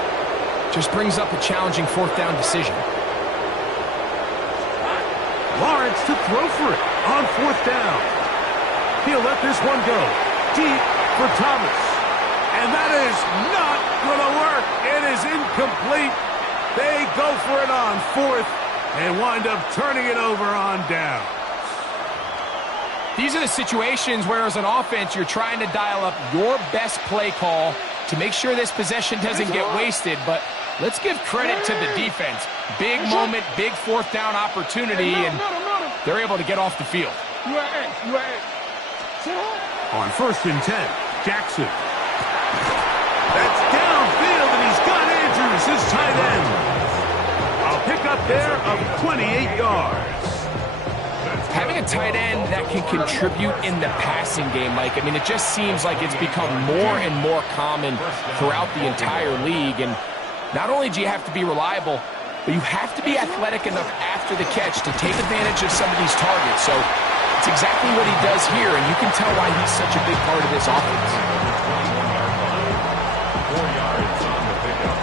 just brings up a challenging 4th down decision. Lawrence to throw for it on 4th down. He'll let this one go. Deep for Thomas. And that is not going to work. It is incomplete. They go for it on 4th and wind up turning it over on down. These are the situations where as an offense you're trying to dial up your best play call to make sure this possession doesn't get wasted, but let's give credit to the defense. Big moment, big 4th down opportunity, and they're able to get off the field. On 1st and 10, Jackson. That's downfield, and he's got Andrews, his tight end. A pickup there of 28 yards. Having a tight end that can contribute in the passing game, Mike, I mean, it just seems like it's become more and more common throughout the entire league. And not only do you have to be reliable, but you have to be athletic enough after the catch to take advantage of some of these targets. So it's exactly what he does here, and you can tell why he's such a big part of this offense. 4 yards on the pickup.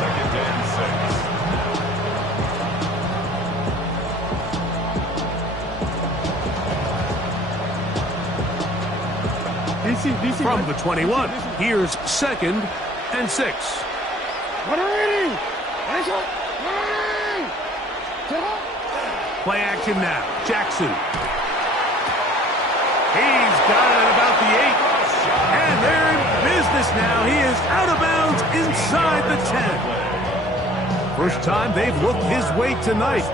Second and 6. From the 21, here's 2nd and 6. Play action now. Jackson. He's got it at about the 8. And they're in business now. He is out of bounds inside the 10. First time they've looked his way tonight.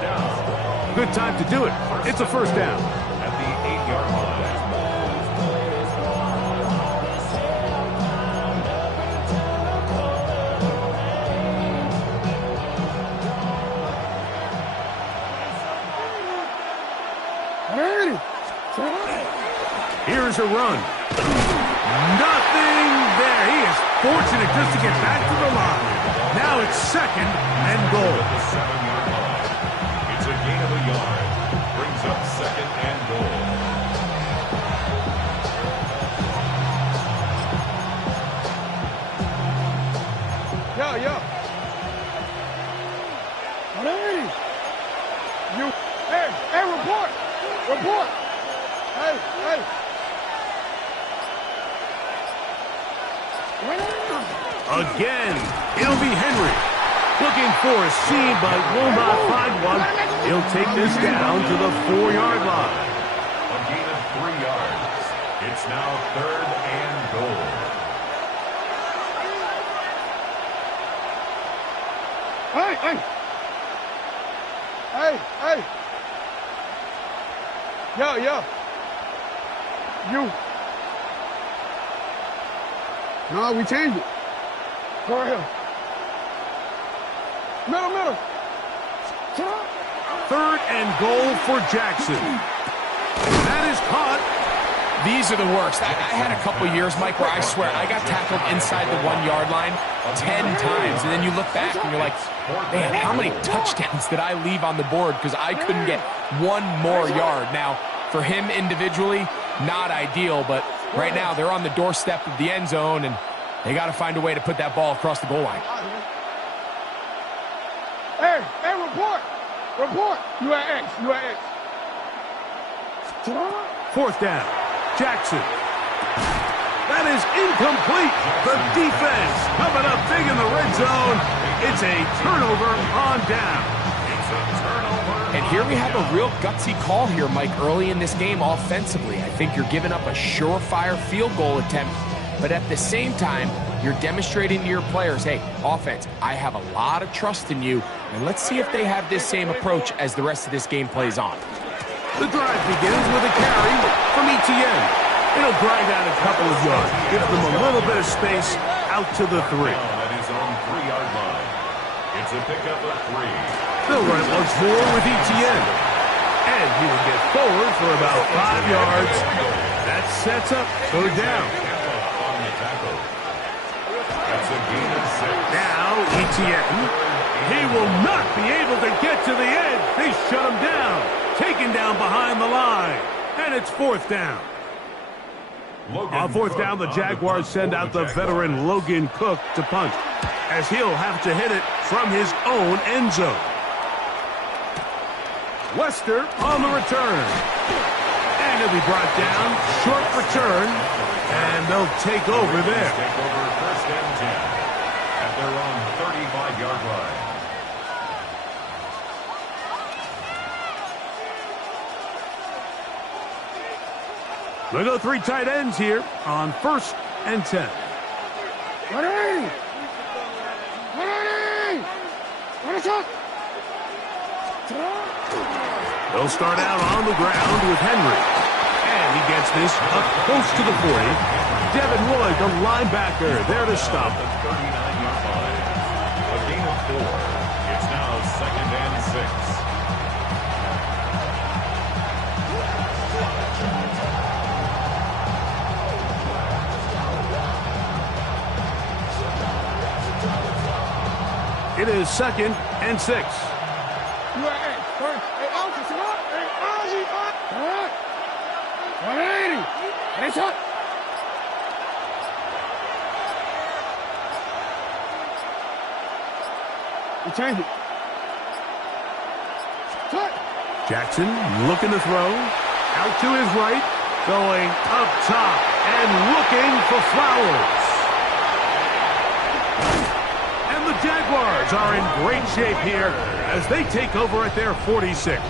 Good time to do it. It's a first down. At the 8-yard line. Here's a run. Nothing there. He is fortunate just to get back to the line. Now it's 2nd and goal. The 7-yard line. It's a gain of a yard. Brings up 2nd and goal. Yo. You, hey, report. Hey. Again, it'll be Henry. Looking for a seam, but will not find one. He'll take this down to the 4-yard line. A gain of 3 yards. It's now 3rd and goal. Hey. Yo. You. No, we changed it. Go ahead. Middle. 3rd and goal for Jackson. That is caught. These are the worst. I had a couple years, Mike, where I swear I got tackled inside the 1-yard line 10 times. And then you look back and you're like, man, how many touchdowns did I leave on the board because I couldn't get one more yard? Now, for him individually, not ideal, but right now they're on the doorstep of the end zone, and they got to find a way to put that ball across the goal line. Hey, report. You at X. 4th down. Jackson. That is incomplete. The defense coming up big in the red zone. It's a turnover on down. It's a turnover. And here we have a real gutsy call here, Mike, early in this game offensively. I think you're giving up a surefire field goal attempt, but at the same time, you're demonstrating to your players, hey, offense, I have a lot of trust in you, and let's see if they have this same approach as the rest of this game plays on. The drive begins with a carry from Etienne. It'll grind out a couple of yards, give them a little bit of space out to the 3. At his own 3-yard line. It's a pickup of 3. They'll run it once more with Etienne. And he will get forward for about 5 yards. That sets up 3rd down. On the tackle. That's a gain of 6. Now Etienne. He will not be able to get to the edge. They shut him down. Taken down behind the line. And it's 4th down. On 4th down, the Jaguars send out the veteran Logan Cook to punt, as he'll have to hit it from his own end zone. Wester on the return. And he'll be brought down. Short return. And they'll take over there. Take over 1st and 10 at their own 35-yard line. They'll go 3 tight ends here on 1st and 10. They'll start out on the ground with Henry. And he gets this up close to the 40. Devin Lloyd, the linebacker, there to stop The it. 39-yard line. A gain of 4. It's now 2nd and 6. It is 2nd and 6. You change it. Jackson looking to throw. Out to his right. Going up top and looking for Flowers. And the Jaguars are in great shape here as they take over at their 46.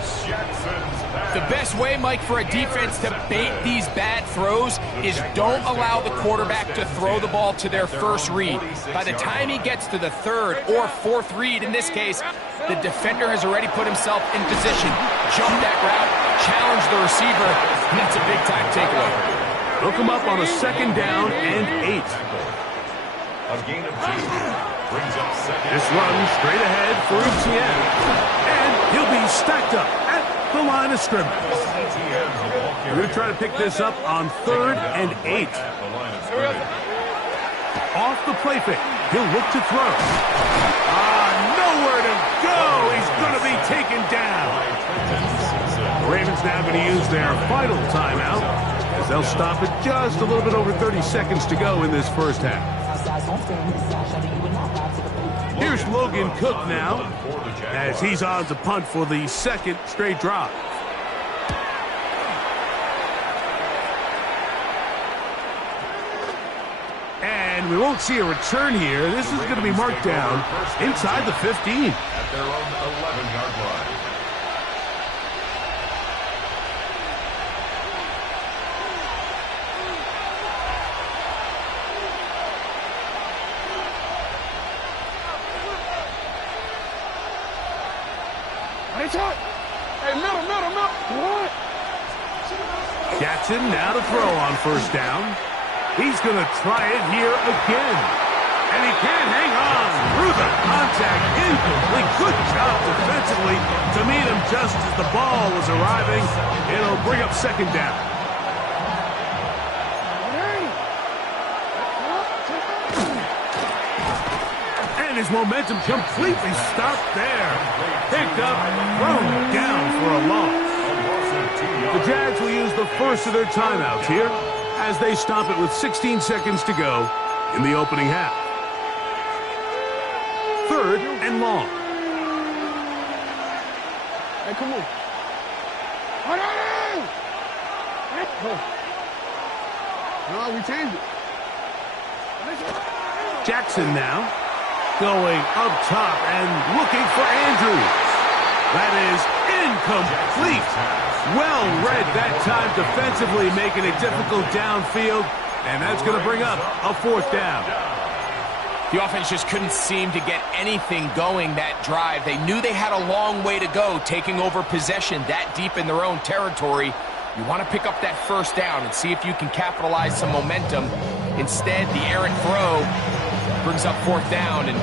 The best way, Mike, for a defense to bait these bad throws is don't allow the quarterback to throw the ball to their first read. By the time he gets to the third or fourth read, in this case, the defender has already put himself in position, jumped that route, challenged the receiver, and that's a big-time takeaway. Look him up on a 2nd down and 8. A gain of 2 brings up 2nd. This runs straight ahead for Etienne. And he'll be stacked up at the line of scrimmage. We're going to try to pick this up on 3rd and 8. Off the play fake. He'll look to throw. Nowhere to go. He's going to be taken down. The Ravens now going to use their final timeout as they'll stop it just a little bit over 30 seconds to go in this first half. Here's Logan Cook now as he's on to punt for the 2nd straight drive. And we won't see a return here. This is going to be marked down inside the 15. At their own 11-yard line. Hey, middle. What? Jackson now to throw on 1st down. He's going to try it here again. And he can't hang on through the contact. Incomplete. Good job defensively to meet him just as the ball was arriving. It'll bring up 2nd down. And his momentum completely stopped there. Picked up, thrown down for a loss. The Jags will use the first of their timeouts here as they stop it with 16 seconds to go in the opening half. 3rd and long. Hey, come on. No, we changed it. Jackson now going up top and looking for Andrews. That is incomplete. Well read that time defensively, making it difficult downfield, and that's going to bring up a 4th down. The offense just couldn't seem to get anything going that drive. They knew they had a long way to go, taking over possession that deep in their own territory. You want to pick up that 1st down and see if you can capitalize some momentum. Instead, the errant throw brings up 4th down, and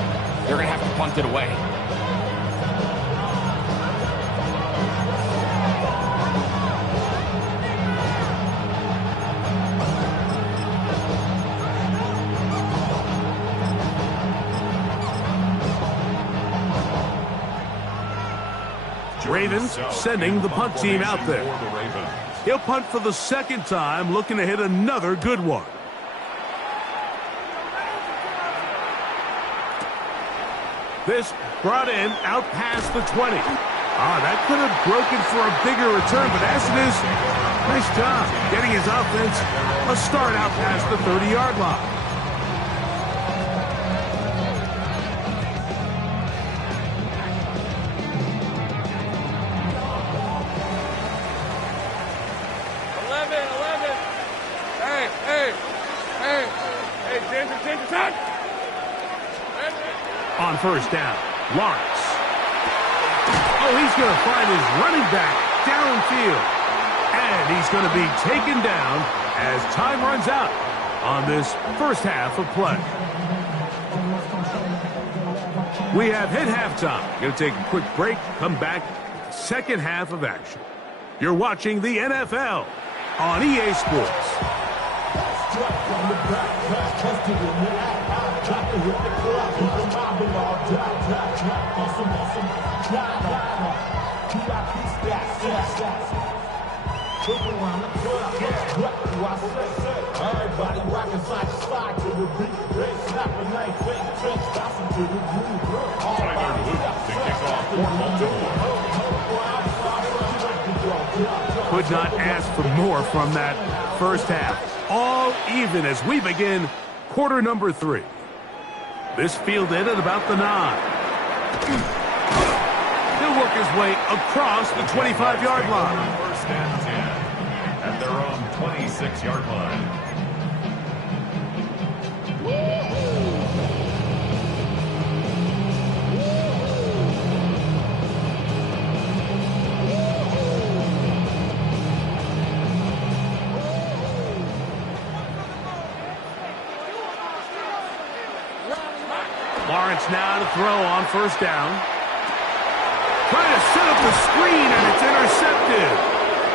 they're going to have to punt it away. Ravens sending the punt team out there. He'll punt for the 2nd time, looking to hit another good one. This brought in out past the 20. That could have broken for a bigger return, but as it is, nice job getting his offense a start out past the 30-yard line. On 1st down, Lawrence. He's going to find his running back downfield. And he's going to be taken down as time runs out on this first half of play. We have hit halftime. Going to take a quick break, come back, 2nd half of action. You're watching the NFL on EA Sports. Could not ask for more from that first half. All even as we begin quarter number 3. This fielded at about the 9. He'll work his way across the 25-yard line. First and 10 at their own 26-yard line. Lawrence now to throw on first down. Trying to set up the screen, and it's intercepted.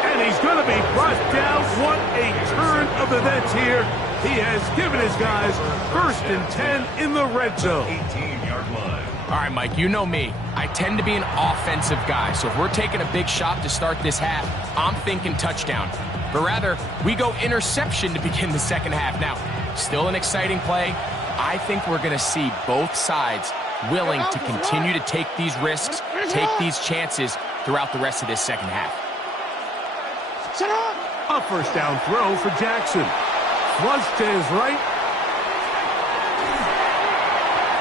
And he's going to be brought down. What a turn of events here. He has given his guys first and 10 in the red zone. 18-yard line. All right, Mike, you know me. I tend to be an offensive guy, so if we're taking a big shot to start this half, I'm thinking touchdown. But rather, we go interception to begin the second half. Now, still an exciting play. I think we're going to see both sides willing to continue to take these risks, take these chances throughout the rest of this second half. A first down throw for Jackson. Flush to his right.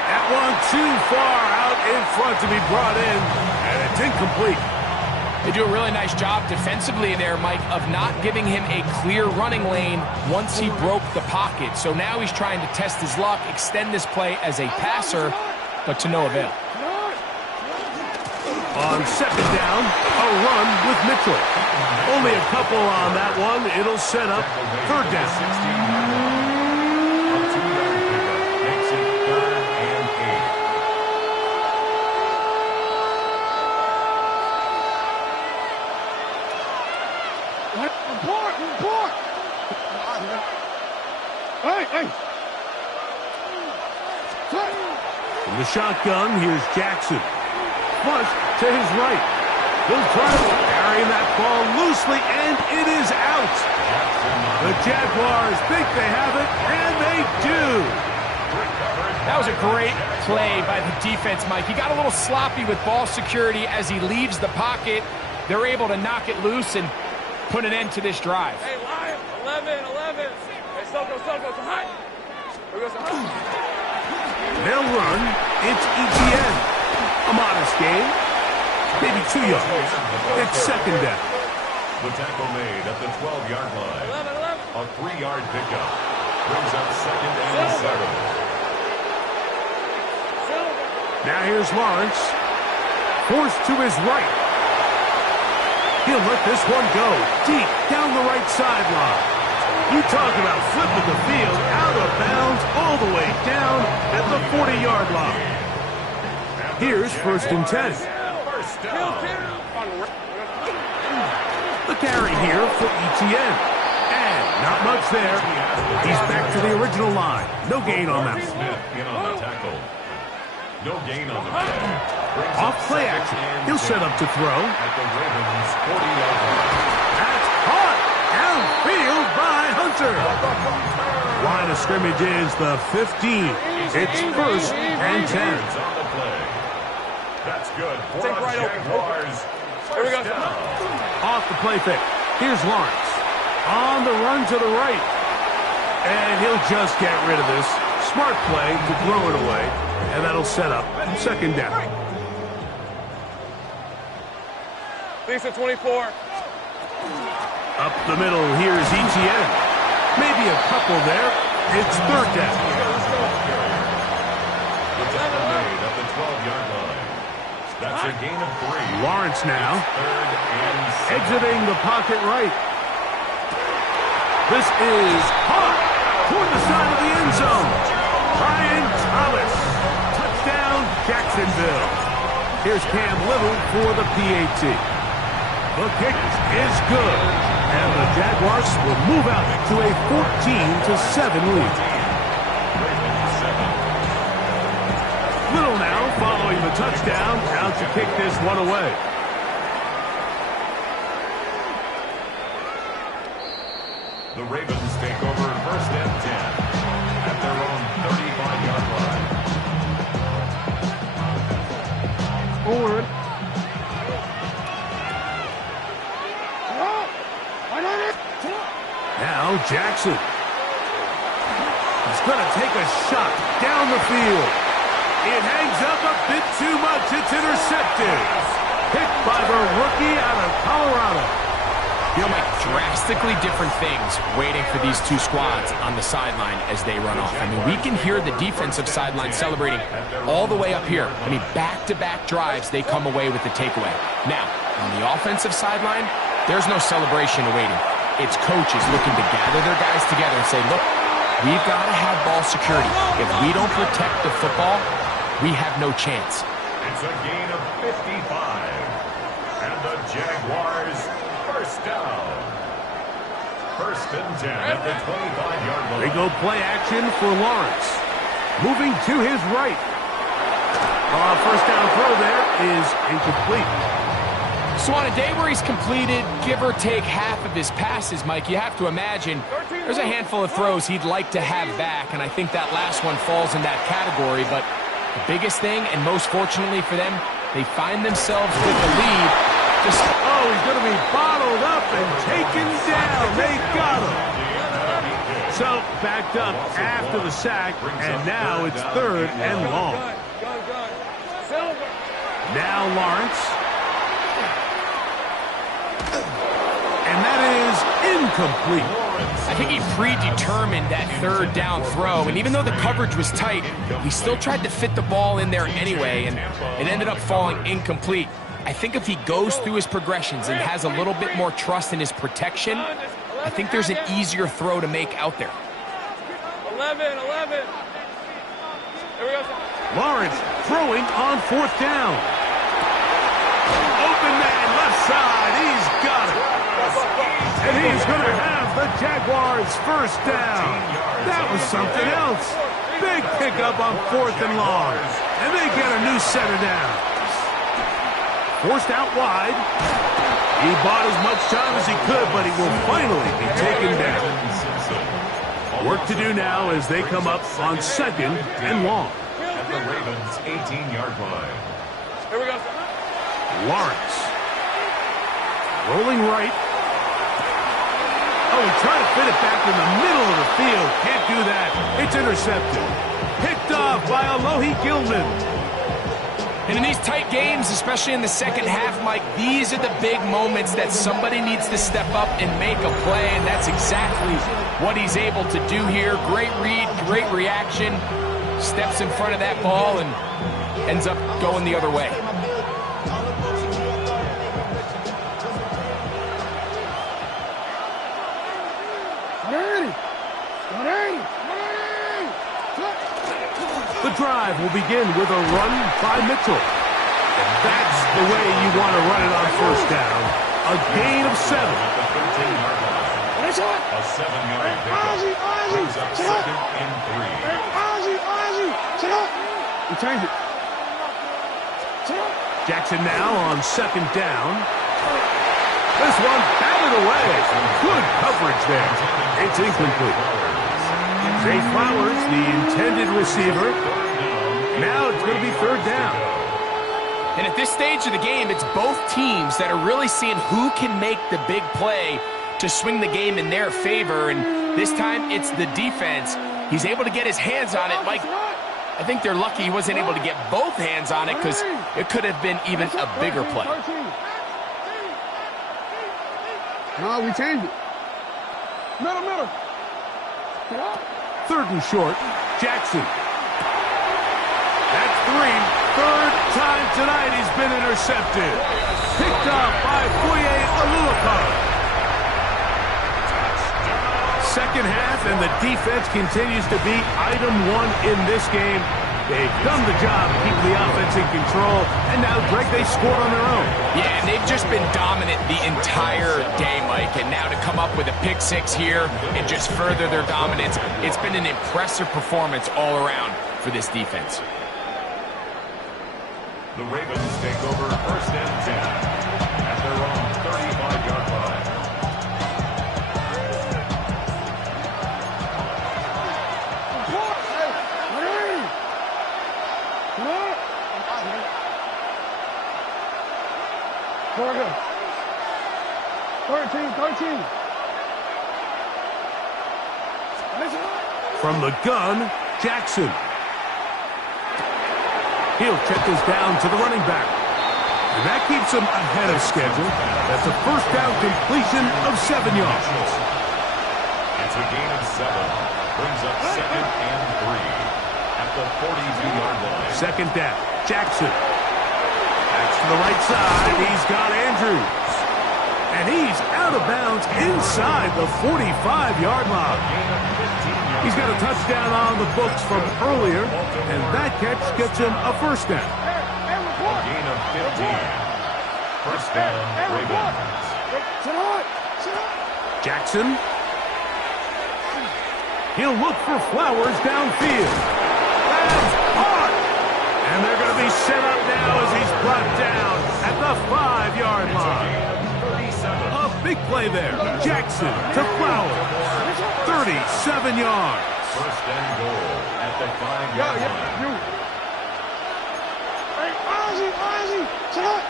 That one too far out in front to be brought in, and it's incomplete. They do a really nice job defensively there, Mike, of not giving him a clear running lane once he broke the pocket. So now he's trying to test his luck, extend this play as a passer, but to no avail. On second down, a run with Mitchell. Only a couple on that one. It'll set up third down. 2-yard pickup makes it 3rd and 8. Report! Hey! From the shotgun, here's Jackson. Flush to his right. He'll try to carry that ball loosely, and it is out. The Jaguars think they have it, and they do. That was a great play by the defense, Mike. He got a little sloppy with ball security as he leaves the pocket. They're able to knock it loose and put an end to this drive. Hey, Lion! 11. Hey, Soko, come on. They'll run. It's ETN. A modest gain. Maybe 2 yards. It's second down. The tackle made at the 12-yard line. 11. A 3-yard pickup brings up second and 7. Now here's Lawrence. Forced to his right. He'll let this one go deep down the right sideline. You talk about flipping the field out of bounds all the way down at the 40-yard line. Here's first and 10. First down. The carry here for ETN. And not much there. He's back to the original line. No gain on that. Smith in on the tackle. No gain on the play. Off play action. He'll set up to throw. At the Ravens' 40-yard line. That's caught. Downfield by Hunter. Line of scrimmage is the 15. It's first and 10. On the play. That's good. For the Jaguars. First down. Off the play fake. Here's Lawrence. On the run to the right. And he'll just get rid of this. Smart play to throw it away. And that'll set up second down. Lisa 24. Up the middle, here's ETN. Maybe a couple there. It's third down. The tackle made at the 12-yard line. That's a gain of 3. Lawrence now. Third and 7. Exiting the pocket right. This is hot toward the side of the end zone. Brian Thomas. Touchdown, Jacksonville. Here's Cam Little for the PAT. The kick is good. And the Jaguars will move out to a 14-7 lead. Little now following the touchdown, out to kick this one away. The Ravens take over first and 10 at their own 35-yard line. Forward. Now Jackson. He's going to take a shot down the field. It hangs up a bit too much. It's intercepted. Picked by the rookie out of Colorado. You know, Mike, drastically different things waiting for these two squads on the sideline as they run off. I mean, we can hear the defensive sideline celebrating all the way up here. I mean, back-to-back drives, they come away with the takeaway. Now, on the offensive sideline, there's no celebration awaiting. It's coaches looking to gather their guys together and say, look, we've got to have ball security. If we don't protect the football, we have no chance. It's a gain of 55. And the Jaguars, first down. First and 10 at the 25-yard line. They go play action for Lawrence. Moving to his right. First down throw there is incomplete. So on a day where he's completed, give or take half of his passes, Mike, you have to imagine there's a handful of throws he'd like to have back, and I think that last one falls in that category. But the biggest thing, and most fortunately for them, they find themselves with the lead. He's going to be bottled up and taken down. They got him. So backed up after the sack, and now it's third and long. Now Lawrence. And that is incomplete. I think he predetermined that third down throw, and even though the coverage was tight, he still tried to fit the ball in there anyway, and it ended up falling incomplete. I think if he goes through his progressions and has a little bit more trust in his protection, I think there's an easier throw to make out there. 11. Here we go. Lawrence throwing on fourth down. Open man left side. He's got it. And he's going to have the Jaguars first down. That was something else. Big pickup on fourth and long. And they get a new set of downs. Forced out wide. He bought as much time as he could, but he will finally be taken down. Work to do now as they come up on second and long. At the Ravens' 18-yard line. Here we go. Lawrence. Rolling right. He tried to fit it back in the middle of the field. Can't do that. It's intercepted. Picked off by Alohi Gilman. And in these tight games, especially in the second half, Mike, these are the big moments that somebody needs to step up and make a play, and that's exactly what he's able to do here. Great read, great reaction, steps in front of that ball and ends up going the other way. The drive will begin with a run by Mitchell. And that's the way you want to run it on first down. A gain of 7. A 7-yard pickup. Brings up second and 3. We changed it. Jackson now on second down. This one batted away. Good coverage there. It's incomplete. Zay Flowers, the intended receiver. Now it's going to be third down. And at this stage of the game, it's both teams that are really seeing who can make the big play to swing the game in their favor. And this time, it's the defense. He's able to get his hands on it. Mike, I think they're lucky he wasn't able to get both hands on it because it could have been even a bigger play. No, we changed it. Middle. Third and short, Jackson. That's 3. Third time tonight he's been intercepted. Picked off by Foye Oluokun. Second half, and the defense continues to be item 1 in this game. They've done the job keeping the offense in control, and now, Greg, they scored on their own. Yeah, and they've just been dominant the entire day, Mike, and now to come up with a pick 6 here and just further their dominance, it's been an impressive performance all around for this defense. The Ravens take over first and 10 at their own 35-yard line. From the gun, Jackson. He'll check this down to the running back. And that keeps him ahead of schedule. That's a first down completion of 7 yards. It's a gain of 7. Brings up 2nd and 3 at the 42-yard line. Second down, Jackson. Backs to the right side. He's got Andrews. And he's out of bounds inside the 45-yard line. He's got a touchdown on the books from earlier, and that catch gets him a first down. A gain of 15. First down, Ravens. Jackson. He'll look for Flowers downfield. That's hard. And they're going to be set up now as he's brought down at the 5-yard line. A big play there. Jackson to Flowers. 37 yards. First and goal at the 5-yard line. Hey, Ozzy, sit up.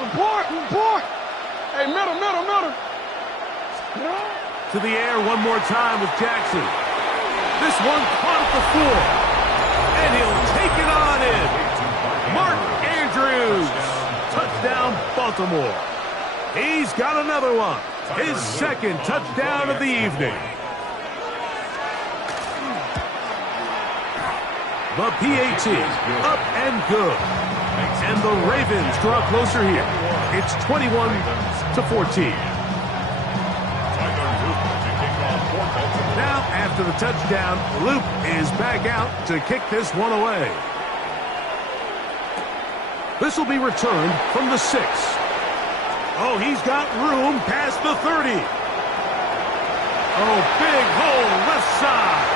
Report. Hey, middle. To the air one more time with Jackson. This one caught at the 4. And he'll take it on in. Mark Andrews. Touchdown, Baltimore. He's got another one. His second touchdown of the evening. The PAT up and good. And the Ravens draw closer here. It's 21-14. Now, after the touchdown, Luke is back out to kick this one away. This will be returned from the 6. Oh, he's got room past the 30. Oh, big hole left side.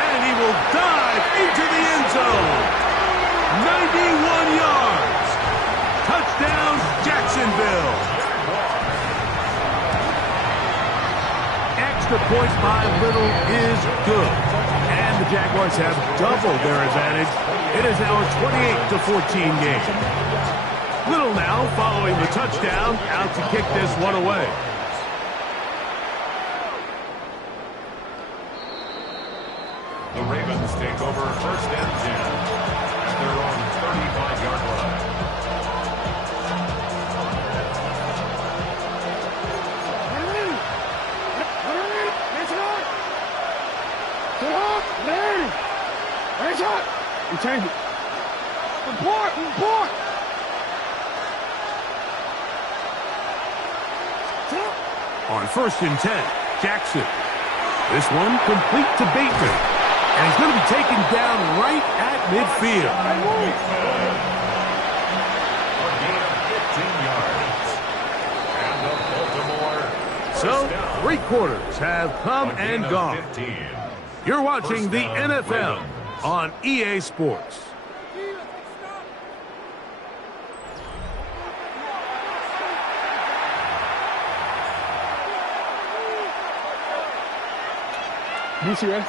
And he will dive into the end zone. 91 yards. Touchdown, Jacksonville. Extra points by Little is good. And the Jaguars have doubled their advantage. It is now a 28-14 game. Little now following the touchdown, out to kick this one away. The Ravens take over first and 10 at their own 35-yard line. You change it. Report. On first and 10, Jackson. This one complete to Bateman. And he's going to be taken down right at midfield. A gain of 15 yards. And the Baltimore So, 3 quarters have come and gone. 15. You're watching the NFL on EA Sports. DC, ready?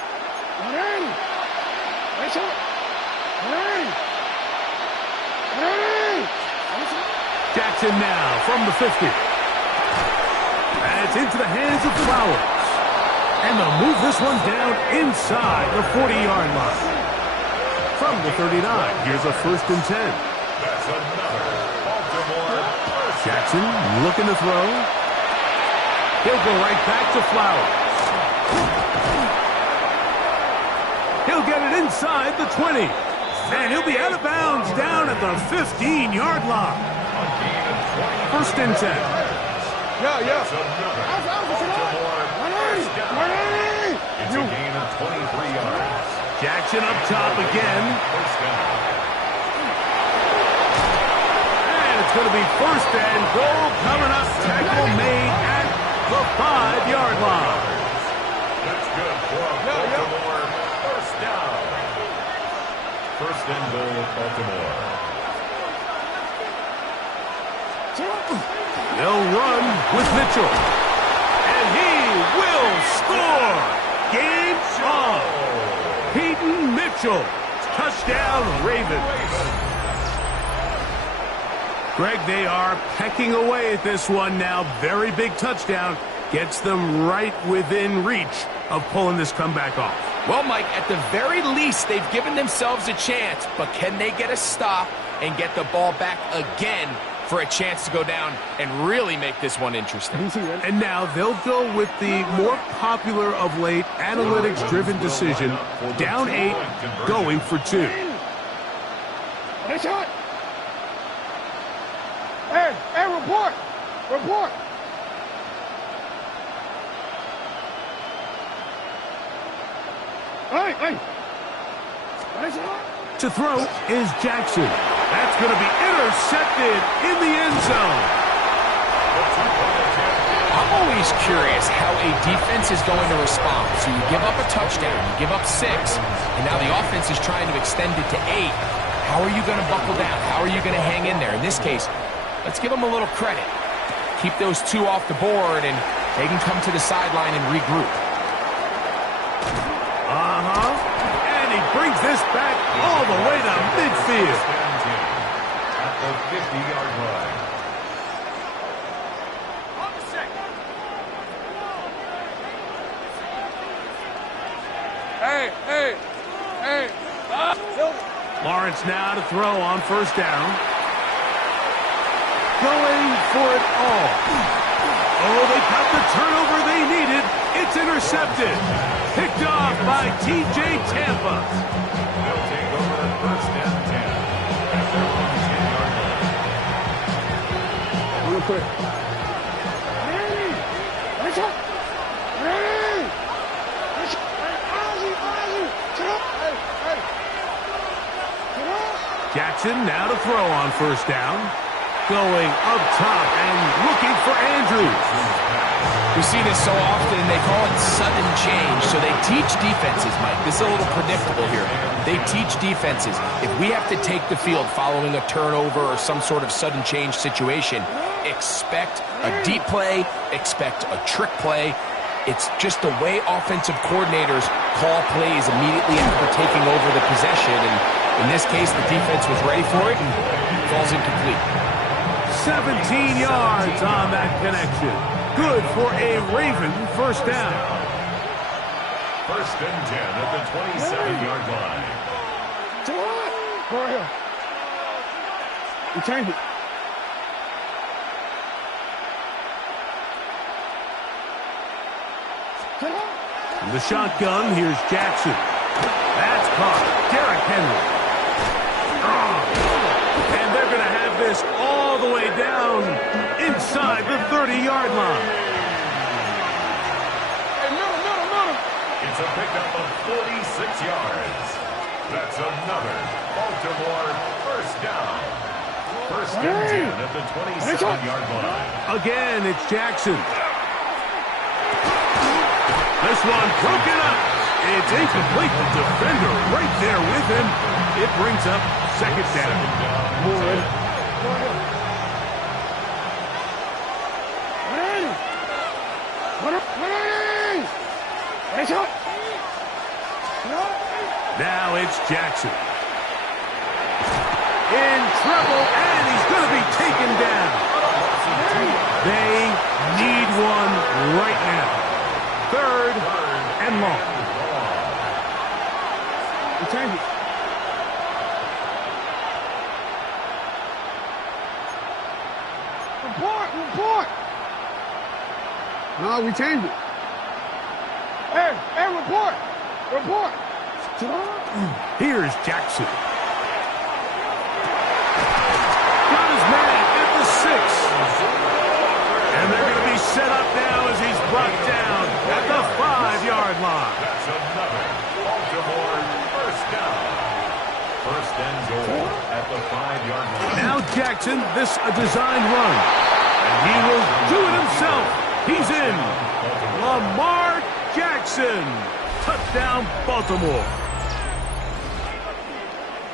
Jackson now from the 50. And it's into the hands of Flowers. And they'll move this one down inside the 40-yard line. From the 39, here's a first and 10. That's another Baltimore first. Jackson looking to throw. He'll go right back to Flowers. He'll get it inside the 20. And he'll be out of bounds down at the 15-yard line. First and 10. Yeah. It's a gain of 23 yards. Jackson up top again. And it's going to be first and goal coming up. Tackle made at the 5-yard line. That's good for Baltimore. First down. First and goal, Baltimore. They'll run with Mitchell. And he will score. Game on. Peyton Mitchell. Touchdown, Ravens. Greg, they are pecking away at this one now. Very big touchdown. gets them right within reach of pulling this comeback off. Well, Mike, at the very least, they've given themselves a chance, but can they get a stop and get the ball back again for a chance to go down and really make this one interesting? And now they'll go with the more popular of late analytics-driven decision, down 8, going for 2. Nice shot. Hey, report. Report. Hey. Nice shot. To throw is Jackson. That's going to be intercepted in the end zone. I'm always curious how a defense is going to respond. So you give up a touchdown, you give up 6, and now the offense is trying to extend it to 8. How are you going to buckle down? How are you going to hang in there? In this case, let's give them a little credit. Keep those 2 off the board, and they can come to the sideline and regroup. And he brings this back all the way to midfield. At the 50-yard line. Hey. Lawrence now to throw on first down. Going for it all. Oh, they got the turnover they needed. It's intercepted. Picked off by T.J. Tampa. They'll take over first and 10 at their own 10-yard line. Real quick. Nice shot. Jackson now to throw on first down. Going up top and looking for Andrews. We see this so often, they call it sudden change. So they teach defenses, Mike. This is a little predictable here. They teach defenses. If we have to take the field following a turnover or some sort of sudden change situation, expect a deep play, expect a trick play. It's just the way offensive coordinators call plays immediately after taking over the possession. And in this case, the defense was ready for it and falls incomplete. 17 yards on that connection. Good for a Raven first down. First and 10 at the 27-yard line. Go ahead. You change it. In the shotgun, here's Jackson. That's caught. Derrick Henry. And they're going to have this all the way down inside the 30-yard line. Hey, middle. It's a pickup of 46 yards. That's another Baltimore first down. First and 10 at the 27-yard line. Again, it's Jackson. This one broken up. It's incomplete. The defender right there with him. It brings up second down. Now it's Jackson. In trouble, and he's going to be taken down. They need one right now. Third and long. Change it. Report. No, we changed it. Hey, report. Here's Jackson. Got his man at the 6. And they're going to be set up now as he's brought down at the 5-yard line. That's another Baltimore first down. First and goal at the 5-yard line. Now Jackson, this a designed run. And he will do it himself. He's in. Lamar Jackson. Touchdown, Baltimore.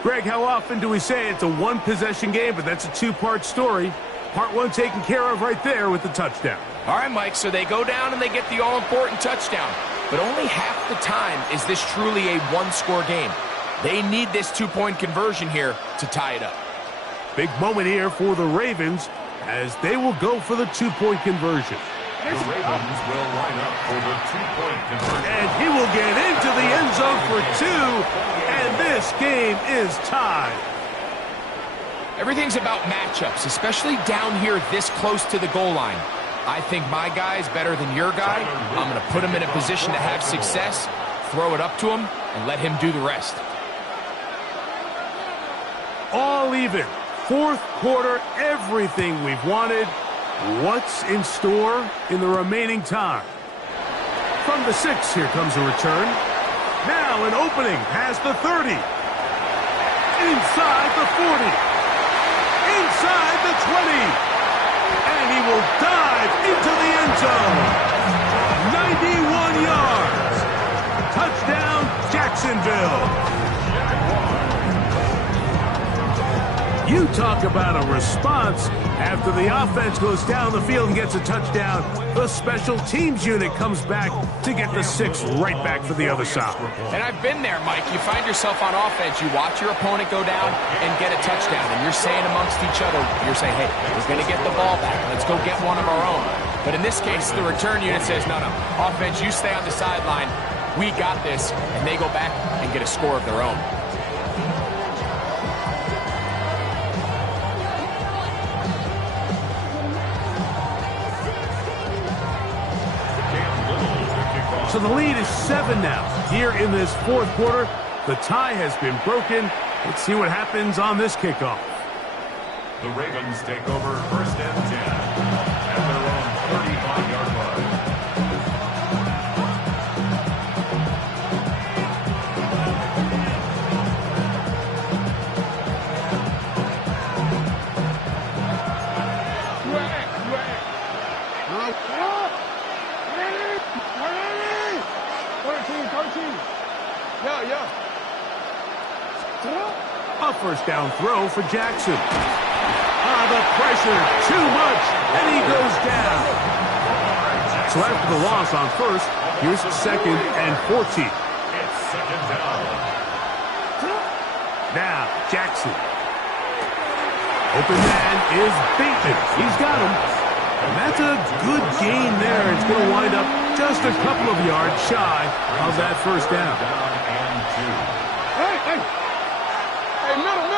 Greg, how often do we say it's a one-possession game, but that's a two-part story? Part one taken care of right there with the touchdown. All right, Mike, so they go down and they get the all-important touchdown. But only half the time is this truly a one-score game. They need this two-point conversion here to tie it up. Big moment here for the Ravens as they will go for the two-point conversion. The Ravens will line up for the two-point conversion. And he will get into the end zone for 2, and this game is tied. Everything's about matchups, especially down here this close to the goal line. I think my guy is better than your guy. I'm going to put him in a position to have success, throw it up to him, and let him do the rest. All even. Fourth quarter, everything we've wanted. What's in store in the remaining time? From the 6, here comes a return. Now an opening past the 30. Inside the 40. Inside the 20. And he will dive into the end zone. 91 yards. Touchdown, Jacksonville. You talk about a response. After the offense goes down the field and gets a touchdown, the special teams unit comes back to get the 6 right back for the other side. And I've been there, Mike. You find yourself on offense, you watch your opponent go down and get a touchdown, and you're saying amongst each other, you're saying, hey, we're going to get the ball back. Let's go get one of our own. But in this case, the return unit says, no, offense, you stay on the sideline. We got this, and they go back and get a score of their own. So the lead is 7 now. Here in this fourth quarter, the tie has been broken. Let's see what happens on this kickoff. The Ravens take over 1st and 10 at their own 35-yard line. A first down throw for Jackson. The pressure, too much, and he goes down. So after the loss on first, here's 2nd and 14. It's 2nd down. Now, Jackson. Open man is Bateman. He's got him. And that's a good gain there. It's going to wind up just a couple of yards shy of that first down. Hey, middle.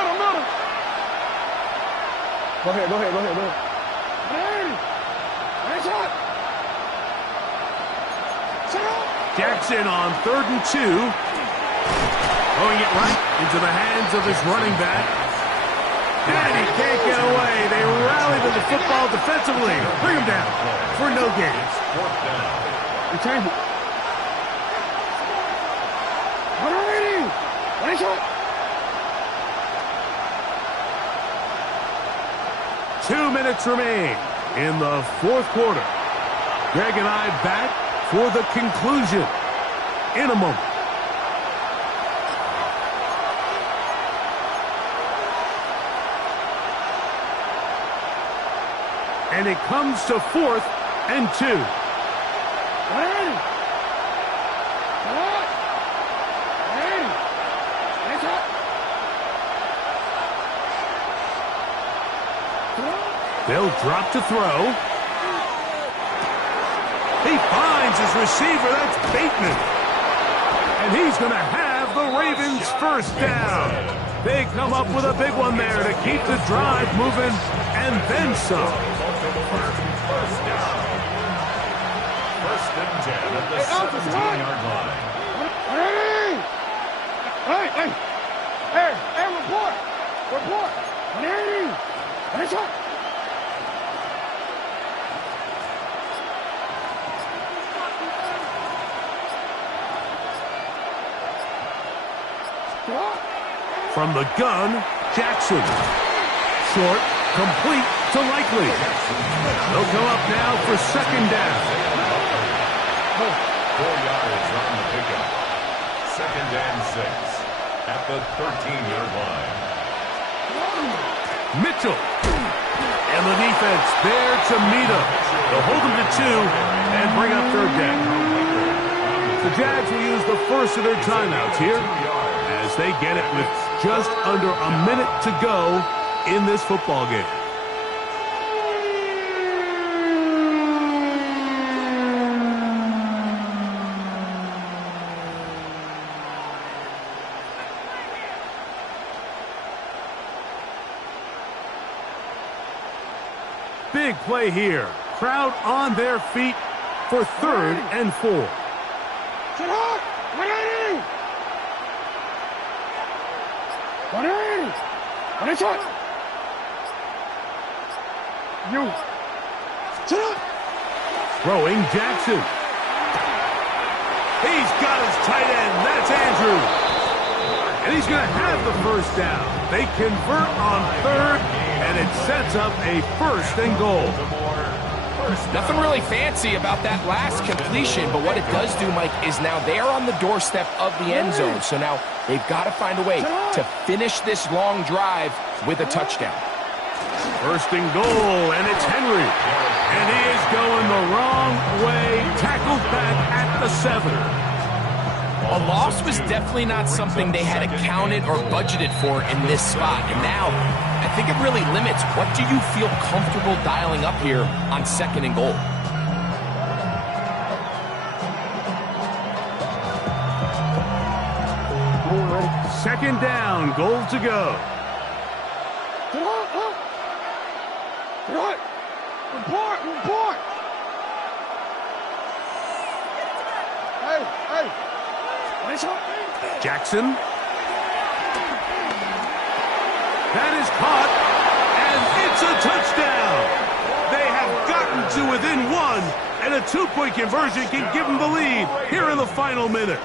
Go ahead. Hey, nice shot. Jackson on 3rd and 2. Throwing it right into the hands of his running back. And he can't get away. They rally to the football defensively. Bring him down for no gain. Return it. Nice shot. 2 minutes remain in the fourth quarter. Greg and I back for the conclusion in a moment. And it comes to 4th and 2. They'll drop to throw. He finds his receiver. That's Bateman. And he's going to have the Ravens first down. They come up with a big one there to keep the drive moving and then some. First down. 1st and 10 at the 17-yard line. Hey, report. Nice shot. From the gun, Jackson. Short, complete to Likely. They'll go up now for 2nd down. 4 yards on the pickup. 2nd and 6 at the 13-yard line. Mitchell. And the defense there to meet him. They'll hold him to 2 and bring up 3rd down. The Jags will use the first of their timeouts here as they get it with just under a minute to go in this football game. big play here. Crowd on their feet for 3rd and 4. Sit up! 180! 180! 180! You! Sit up! Throwing Jackson. He's got his tight end. That's Andrews. And he's going to have the first down. They convert on 3rd, and it sets up a 1st and goal. Nothing really fancy about that last completion, but what it does do, Mike, is now they're on the doorstep of the end zone. So now they've got to find a way to finish this long drive with a touchdown. 1st and goal, and it's Henry. And he is going the wrong way. Tackled back at the 7. A loss was definitely not something they had accounted or budgeted for in this spot. And now, I think it really limits what do you feel comfortable dialing up here on 2nd and goal. Second down, goal to go. Report! Report! Hey! Jackson. That is caught, and it's a touchdown. They have gotten to within 1, and a 2-point conversion can give them the lead here in the final minute.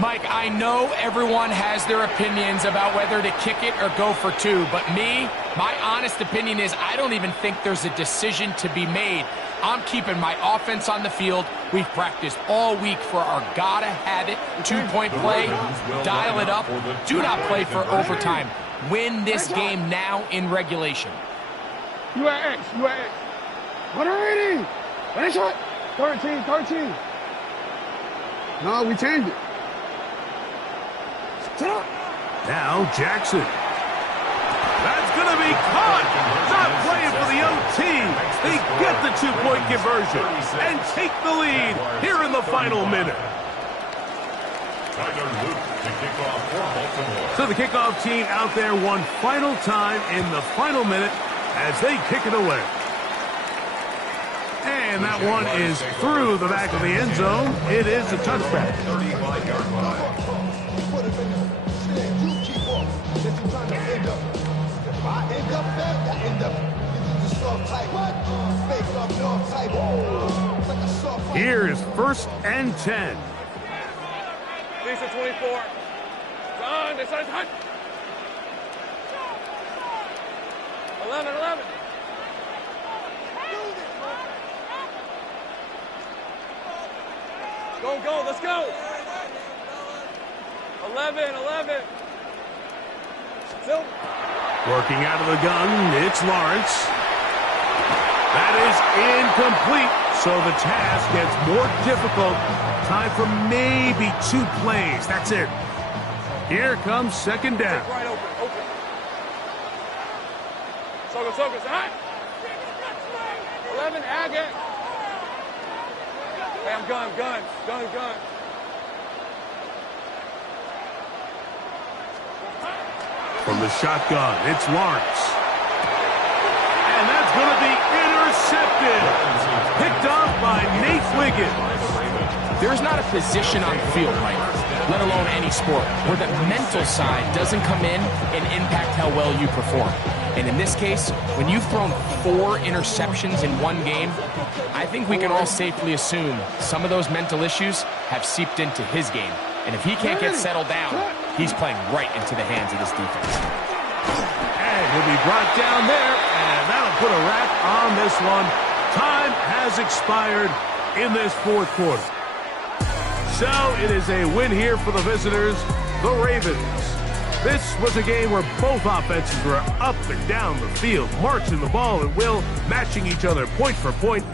Mike, I know everyone has their opinions about whether to kick it or go for 2, but my honest opinion is I don't even think there's a decision to be made. I'm keeping my offense on the field. We've practiced all week for our gotta-have-it 2-point play. Dial it up. Do not play for overtime. Win this game now in regulation. You at X. 180! 13. No, we changed it. Now Jackson. That's going to be caught. Not playing for the OT. They get the 2-point conversion and take the lead here in the final minute. So the kickoff team out there one final time in the final minute as they kick it away. And that one is through the back of the end zone. It is a touchback. Here is 1st and 10. Lisa 24. Done. This is hot. 11. Go. Let's go. 11. Silver. Working out of the gun, it's Lawrence. That is incomplete, so the task gets more difficult. Time for maybe 2 plays. That's it. Here comes 2nd down. Right open. Soga, hot. 11, Agate. Hey, I'm gun. From the shotgun, it's Lawrence. And that's going to be intercepted. Picked off by Nate Wiggins. There's not a position on the field, Mike, let alone any sport, where the mental side doesn't come in and impact how well you perform. And in this case, when you've thrown 4 interceptions in one game, I think we can all safely assume some of those mental issues have seeped into his game. And if he can't get settled down, he's playing right into the hands of this defense. And he'll be brought down there, and that'll put a wrap on this one. Time has expired in this 4th quarter. So it is a win here for the visitors, the Ravens. This was a game where both offenses were up and down the field, marching the ball at will, matching each other point for point.